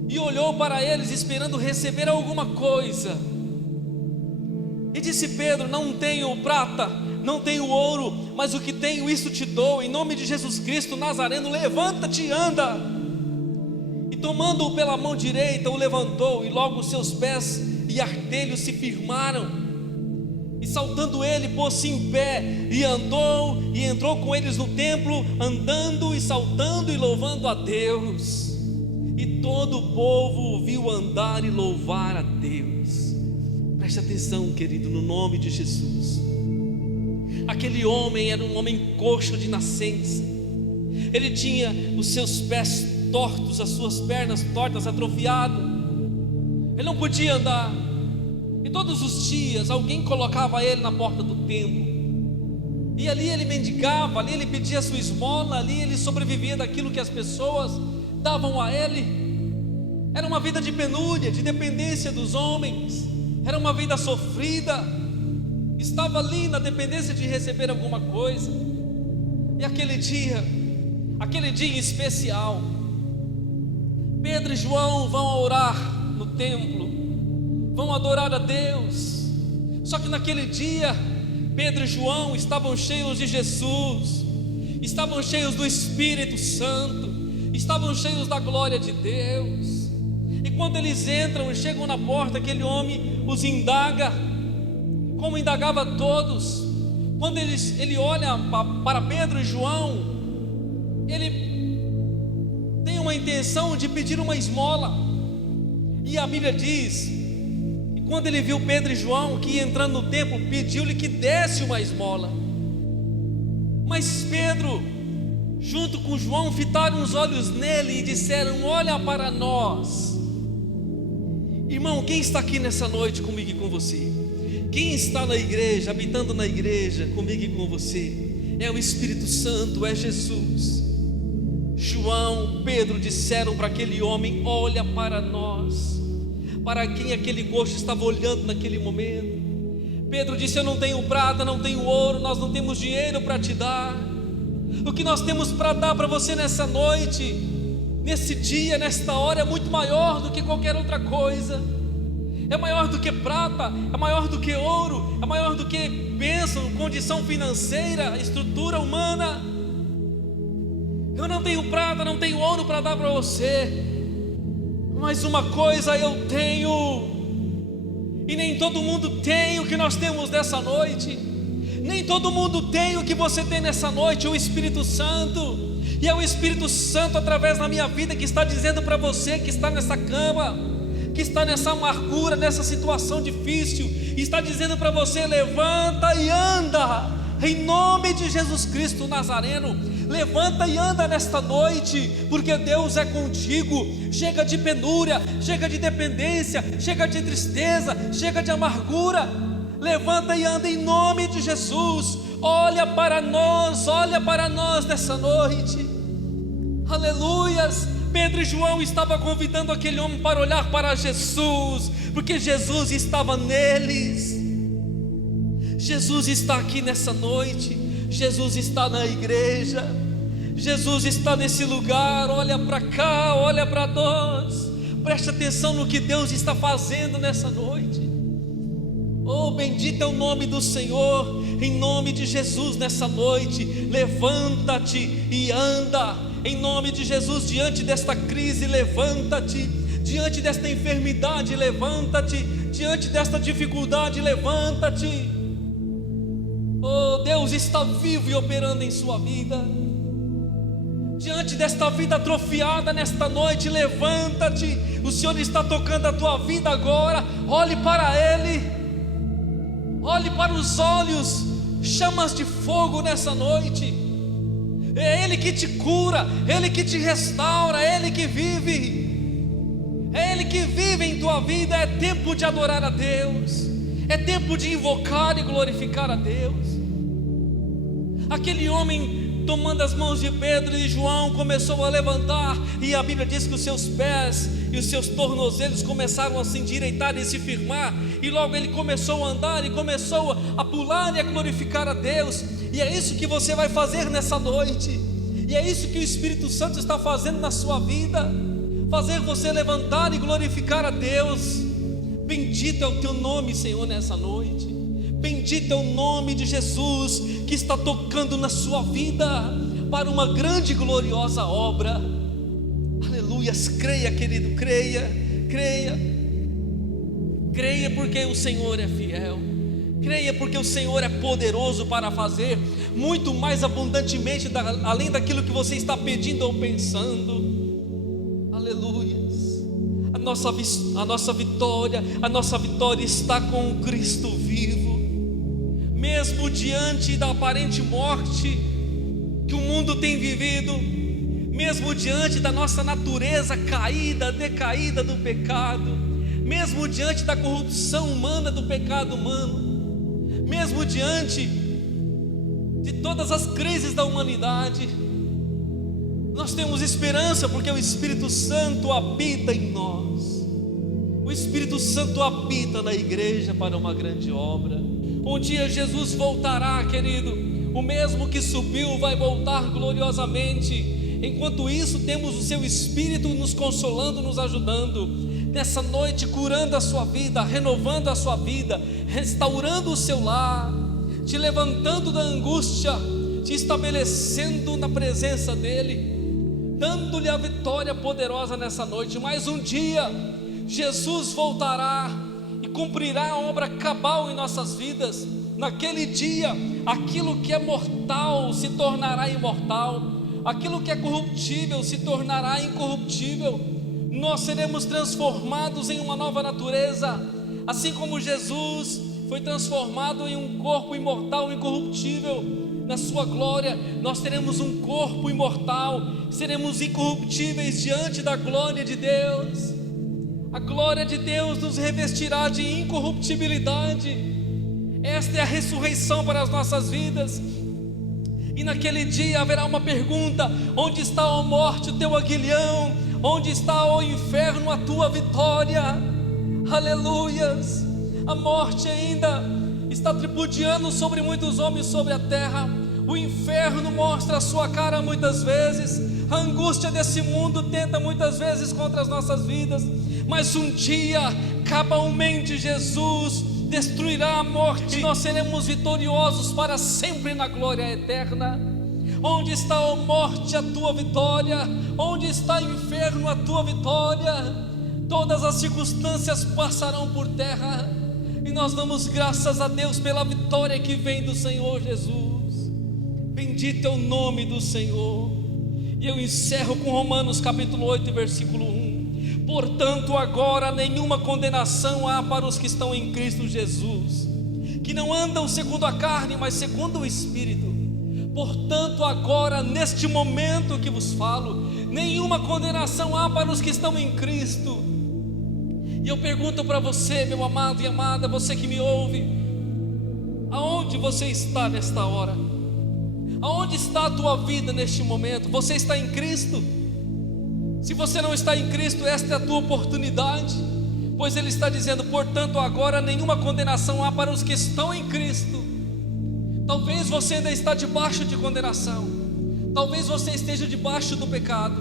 E olhou para eles, esperando receber alguma coisa. E disse Pedro: não tenho prata, não tenho ouro, mas o que tenho, isso te dou. Em nome de Jesus Cristo Nazareno, levanta-te e anda. E tomando-o pela mão direita, o levantou, e logo os seus pés e artelhos se firmaram. E saltando ele, pôs-se em pé, e andou, e entrou com eles no templo, andando e saltando e louvando a Deus. E todo o povo o viu andar e louvar a Deus. Preste atenção, querido, no nome de Jesus. Aquele homem era um homem coxo de nascença. Ele tinha os seus pés tortos, as suas pernas tortas, atrofiado. Ele não podia andar. E todos os dias alguém colocava ele na porta do templo. E ali ele mendigava, ali ele pedia a sua esmola, ali ele sobrevivia daquilo que as pessoas davam a ele. Era uma vida de penúria, de dependência dos homens. Era uma vida sofrida. Estava ali na dependência de receber alguma coisa. E aquele dia em especial, Pedro e João vão orar no templo, vão adorar a Deus. Só que naquele dia, Pedro e João estavam cheios de Jesus, estavam cheios do Espírito Santo, estavam cheios da glória de Deus. E quando eles entram e chegam na porta, aquele homem os indaga, como indagava todos. Quando ele olha para Pedro e João, ele tem uma intenção de pedir uma esmola. E a Bíblia diz, e quando ele viu Pedro e João que ia entrando no templo, pediu-lhe que desse uma esmola. Mas Pedro, junto com João, fitaram os olhos nele e disseram: olha para nós. Irmão, quem está aqui nessa noite comigo e com você? Quem está na igreja, habitando na igreja comigo e com você? É o Espírito Santo, é Jesus. João, Pedro disseram para aquele homem: olha para nós. Para quem aquele coxo estava olhando naquele momento? Pedro disse: eu não tenho prata, não tenho ouro, nós não temos dinheiro para te dar. O que nós temos para dar para você nessa noite, nesse dia, nesta hora, é muito maior do que qualquer outra coisa. É maior do que prata, é maior do que ouro, é maior do que bênção, condição financeira, estrutura humana. Eu não tenho prata, não tenho ouro para dar para você, mas uma coisa eu tenho, e nem todo mundo tem o que nós temos nessa noite. Nem todo mundo tem o que você tem nessa noite, o Espírito Santo. E é o Espírito Santo através da minha vida que está dizendo para você que está nessa cama, que está nessa amargura, nessa situação difícil, e está dizendo para você: levanta e anda, em nome de Jesus Cristo Nazareno. Levanta e anda nesta noite, porque Deus é contigo. Chega de penúria, chega de dependência, chega de tristeza, chega de amargura. Levanta e anda em nome de Jesus. Olha para nós nessa noite. Aleluias. Pedro e João estavam convidando aquele homem para olhar para Jesus, porque Jesus estava neles. Jesus está aqui nessa noite. Jesus está na igreja. Jesus está nesse lugar. Olha para cá, olha para nós. Preste atenção no que Deus está fazendo nessa noite. Oh, bendito é o nome do Senhor. Em nome de Jesus nessa noite, levanta-te e anda. Em nome de Jesus, diante desta crise, levanta-te. Diante desta enfermidade, levanta-te. Diante desta dificuldade, levanta-te. Oh, Deus está vivo e operando em sua vida. Diante desta vida atrofiada nesta noite, levanta-te. O Senhor está tocando a tua vida agora. Olhe para Ele. Olhe para os olhos, chamas de fogo nessa noite. É Ele que te cura, Ele que te restaura, é Ele que vive. É Ele que vive em tua vida. É tempo de adorar a Deus. É tempo de invocar e glorificar a Deus. Aquele homem, tomando as mãos de Pedro e João, começou a levantar, e a Bíblia diz que os seus pés e os seus tornozelos começaram a se endireitar e se firmar, e logo ele começou a andar e começou a pular e a glorificar a Deus. E é isso que você vai fazer nessa noite, e é isso que o Espírito Santo está fazendo na sua vida, fazer você levantar e glorificar a Deus. Bendito é o teu nome, Senhor, nessa noite. Bendito é o nome de Jesus, que está tocando na sua vida para uma grande e gloriosa obra. Aleluias. Creia, querido, creia, creia. Creia porque o Senhor é fiel. Creia porque o Senhor é poderoso para fazer muito mais abundantemente além daquilo que você está pedindo ou pensando. Aleluias. A nossa vitória está com o Cristo vivo. Mesmo diante da aparente morte que o mundo tem vivido, mesmo diante da nossa natureza caída, decaída do pecado, mesmo diante da corrupção humana, do pecado humano, mesmo diante de todas as crises da humanidade, nós temos esperança, porque o Espírito Santo habita em nós. O Espírito Santo habita na igreja para uma grande obra. Um dia Jesus voltará, querido. O mesmo que subiu vai voltar gloriosamente. Enquanto isso, temos o seu Espírito nos consolando, nos ajudando nessa noite, curando a sua vida, renovando a sua vida, restaurando o seu lar, te levantando da angústia, te estabelecendo na presença dEle, dando-lhe a vitória poderosa nessa noite. Mas um dia Jesus voltará e cumprirá a obra cabal em nossas vidas. Naquele dia, aquilo que é mortal se tornará imortal, aquilo que é corruptível se tornará incorruptível. Nós seremos transformados em uma nova natureza, assim como Jesus foi transformado em um corpo imortal, incorruptível. Na sua glória, nós teremos um corpo imortal, seremos incorruptíveis diante da glória de Deus. A glória de Deus nos revestirá de incorruptibilidade. Esta é a ressurreição para as nossas vidas. E naquele dia haverá uma pergunta: onde está, ó morte, o teu aguilhão? Onde está, ó inferno, a tua vitória? Aleluias. A morte ainda está tripudiando sobre muitos homens sobre a terra. O inferno mostra a sua cara muitas vezes. A angústia desse mundo tenta muitas vezes contra as nossas vidas. Mas um dia, cabalmente, Jesus destruirá a morte. Nós seremos vitoriosos para sempre na glória eterna. Onde está, ó morte, a tua vitória? Onde está, inferno, a tua vitória? Todas as circunstâncias passarão por terra, e nós damos graças a Deus pela vitória que vem do Senhor Jesus. Bendito é o nome do Senhor. E eu encerro com Romanos capítulo 8, versículo 1. Portanto, agora nenhuma condenação há para os que estão em Cristo Jesus, que não andam segundo a carne, mas segundo o Espírito. Portanto, agora, neste momento que vos falo, nenhuma condenação há para os que estão em Cristo. E eu pergunto para você, meu amado e amada, você que me ouve, aonde você está nesta hora? Aonde está a tua vida neste momento? Você está em Cristo? Se você não está em Cristo, esta é a tua oportunidade, pois Ele está dizendo: portanto, agora nenhuma condenação há para os que estão em Cristo. Talvez você ainda está debaixo de condenação, talvez você esteja debaixo do pecado,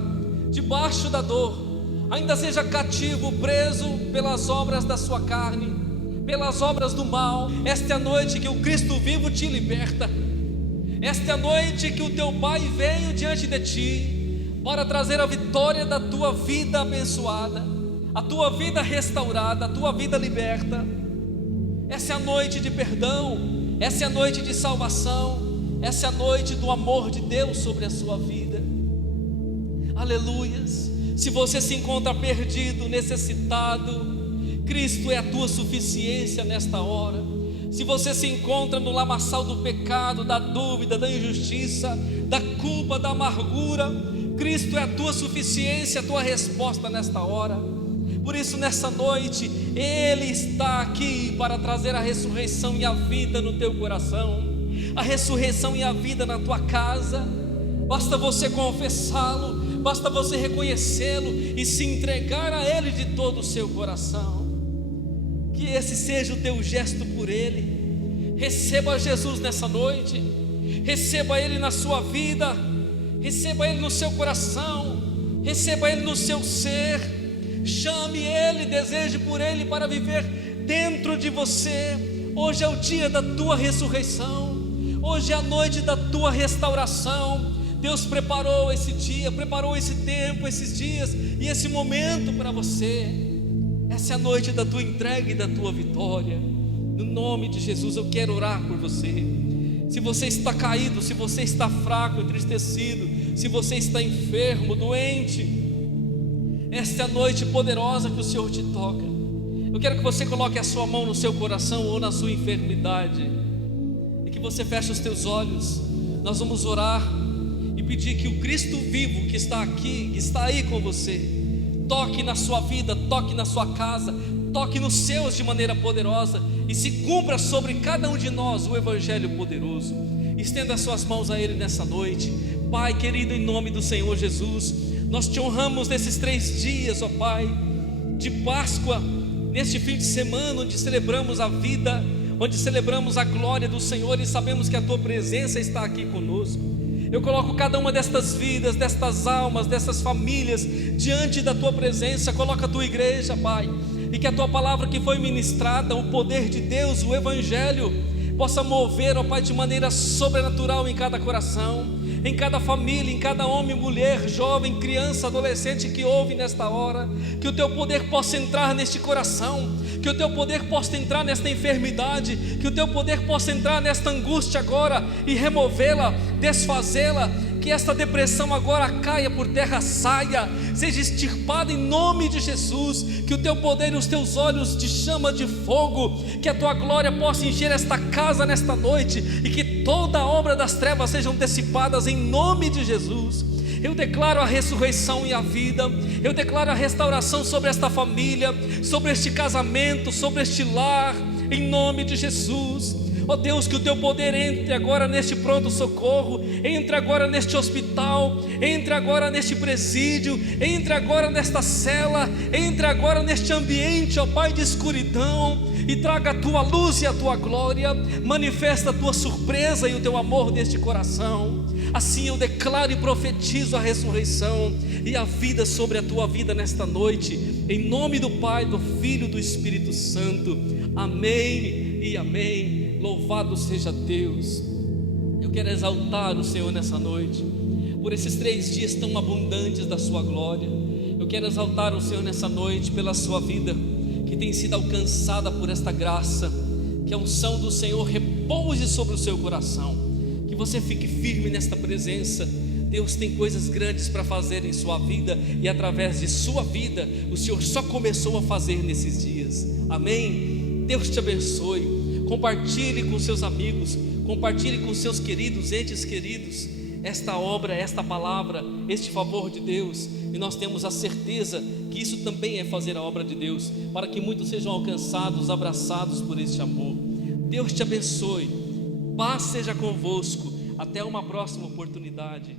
debaixo da dor, ainda seja cativo, preso pelas obras da sua carne, pelas obras do mal. Esta é a noite que o Cristo vivo te liberta. Esta é a noite que o teu Pai veio diante de ti para trazer a vitória da tua vida abençoada, a tua vida restaurada, a tua vida liberta. Essa é a noite de perdão, essa é a noite de salvação, essa é a noite do amor de Deus sobre a sua vida. Aleluias. Se você se encontra perdido, necessitado, Cristo é a tua suficiência nesta hora. Se você se encontra no lamaçal do pecado, da dúvida, da injustiça, da culpa, da amargura, Cristo é a tua suficiência, a tua resposta nesta hora. Por isso, nessa noite, Ele está aqui para trazer a ressurreição e a vida no teu coração, a ressurreição e a vida na tua casa. Basta você confessá-lo, basta você reconhecê-lo e se entregar a Ele de todo o seu coração. Que esse seja o teu gesto por Ele. Receba Jesus nessa noite, receba Ele na sua vida, receba Ele no seu coração, receba Ele no seu ser. Chame Ele, deseje por Ele para viver dentro de você. Hoje é o dia da tua ressurreição, hoje é a noite da tua restauração. Deus preparou esse dia, preparou esse tempo, esses dias e esse momento para você. Essa é a noite da tua entrega e da tua vitória. No nome de Jesus eu quero orar por você. Se você está caído, se você está fraco, entristecido, se você está enfermo, doente, esta é a noite poderosa que o Senhor te toca. Eu quero que você coloque a sua mão no seu coração ou na sua enfermidade e que você feche os teus olhos. Nós vamos orar e pedir que o Cristo vivo que está aqui, que está aí com você, toque na sua vida, toque na sua casa, toque nos seus de maneira poderosa e se cumpra sobre cada um de nós o Evangelho poderoso. Estenda as suas mãos a Ele nessa noite. Pai querido, em nome do Senhor Jesus, nós te honramos nesses 3 dias, ó Pai, de Páscoa, neste fim de semana onde celebramos a vida, onde celebramos a glória do Senhor e sabemos que a Tua presença está aqui conosco. Eu coloco cada uma destas vidas, destas almas, dessas famílias diante da Tua presença. Coloca a Tua igreja, Pai, e que a Tua palavra que foi ministrada, o poder de Deus, o Evangelho, possa mover, ó Pai, de maneira sobrenatural em cada coração, em cada família, em cada homem, mulher, jovem, criança, adolescente que ouve nesta hora. Que o Teu poder possa entrar neste coração, que o Teu poder possa entrar nesta enfermidade, que o Teu poder possa entrar nesta angústia agora e removê-la, desfazê-la. Que esta depressão agora caia por terra, saia, seja extirpada em nome de Jesus. Que o Teu poder e os Teus olhos de chama de fogo, que a Tua glória possa encher esta casa nesta noite e que toda a obra das trevas sejam dissipadas em nome de Jesus. Eu declaro a ressurreição e a vida, eu declaro a restauração sobre esta família, sobre este casamento, sobre este lar, em nome de Jesus. Ó Deus, que o Teu poder entre agora neste pronto-socorro, entre agora neste hospital, entre agora neste presídio, entre agora nesta cela, entre agora neste ambiente, ó Pai, de escuridão, e traga a Tua luz e a Tua glória, manifesta a Tua surpresa e o Teu amor neste coração. Assim eu declaro e profetizo a ressurreição e a vida sobre a tua vida nesta noite, em nome do Pai, do Filho e do Espírito Santo. Amém e amém. Louvado seja Deus. Eu quero exaltar o Senhor nessa noite, por esses 3 dias tão abundantes da sua glória. Eu quero exaltar o Senhor nessa noite pela sua vida, que tem sido alcançada por esta graça. Que a unção do Senhor repouse sobre o seu coração, que você fique firme nesta presença. Deus tem coisas grandes para fazer em sua vida, e através de sua vida o Senhor só começou a fazer nesses dias. Amém? Deus te abençoe. Compartilhe com seus amigos, compartilhe com seus queridos, entes queridos, esta obra, esta palavra, este favor de Deus. E nós temos a certeza que isso também é fazer a obra de Deus, para que muitos sejam alcançados, abraçados por este amor. Deus te abençoe. Paz seja convosco. Até uma próxima oportunidade.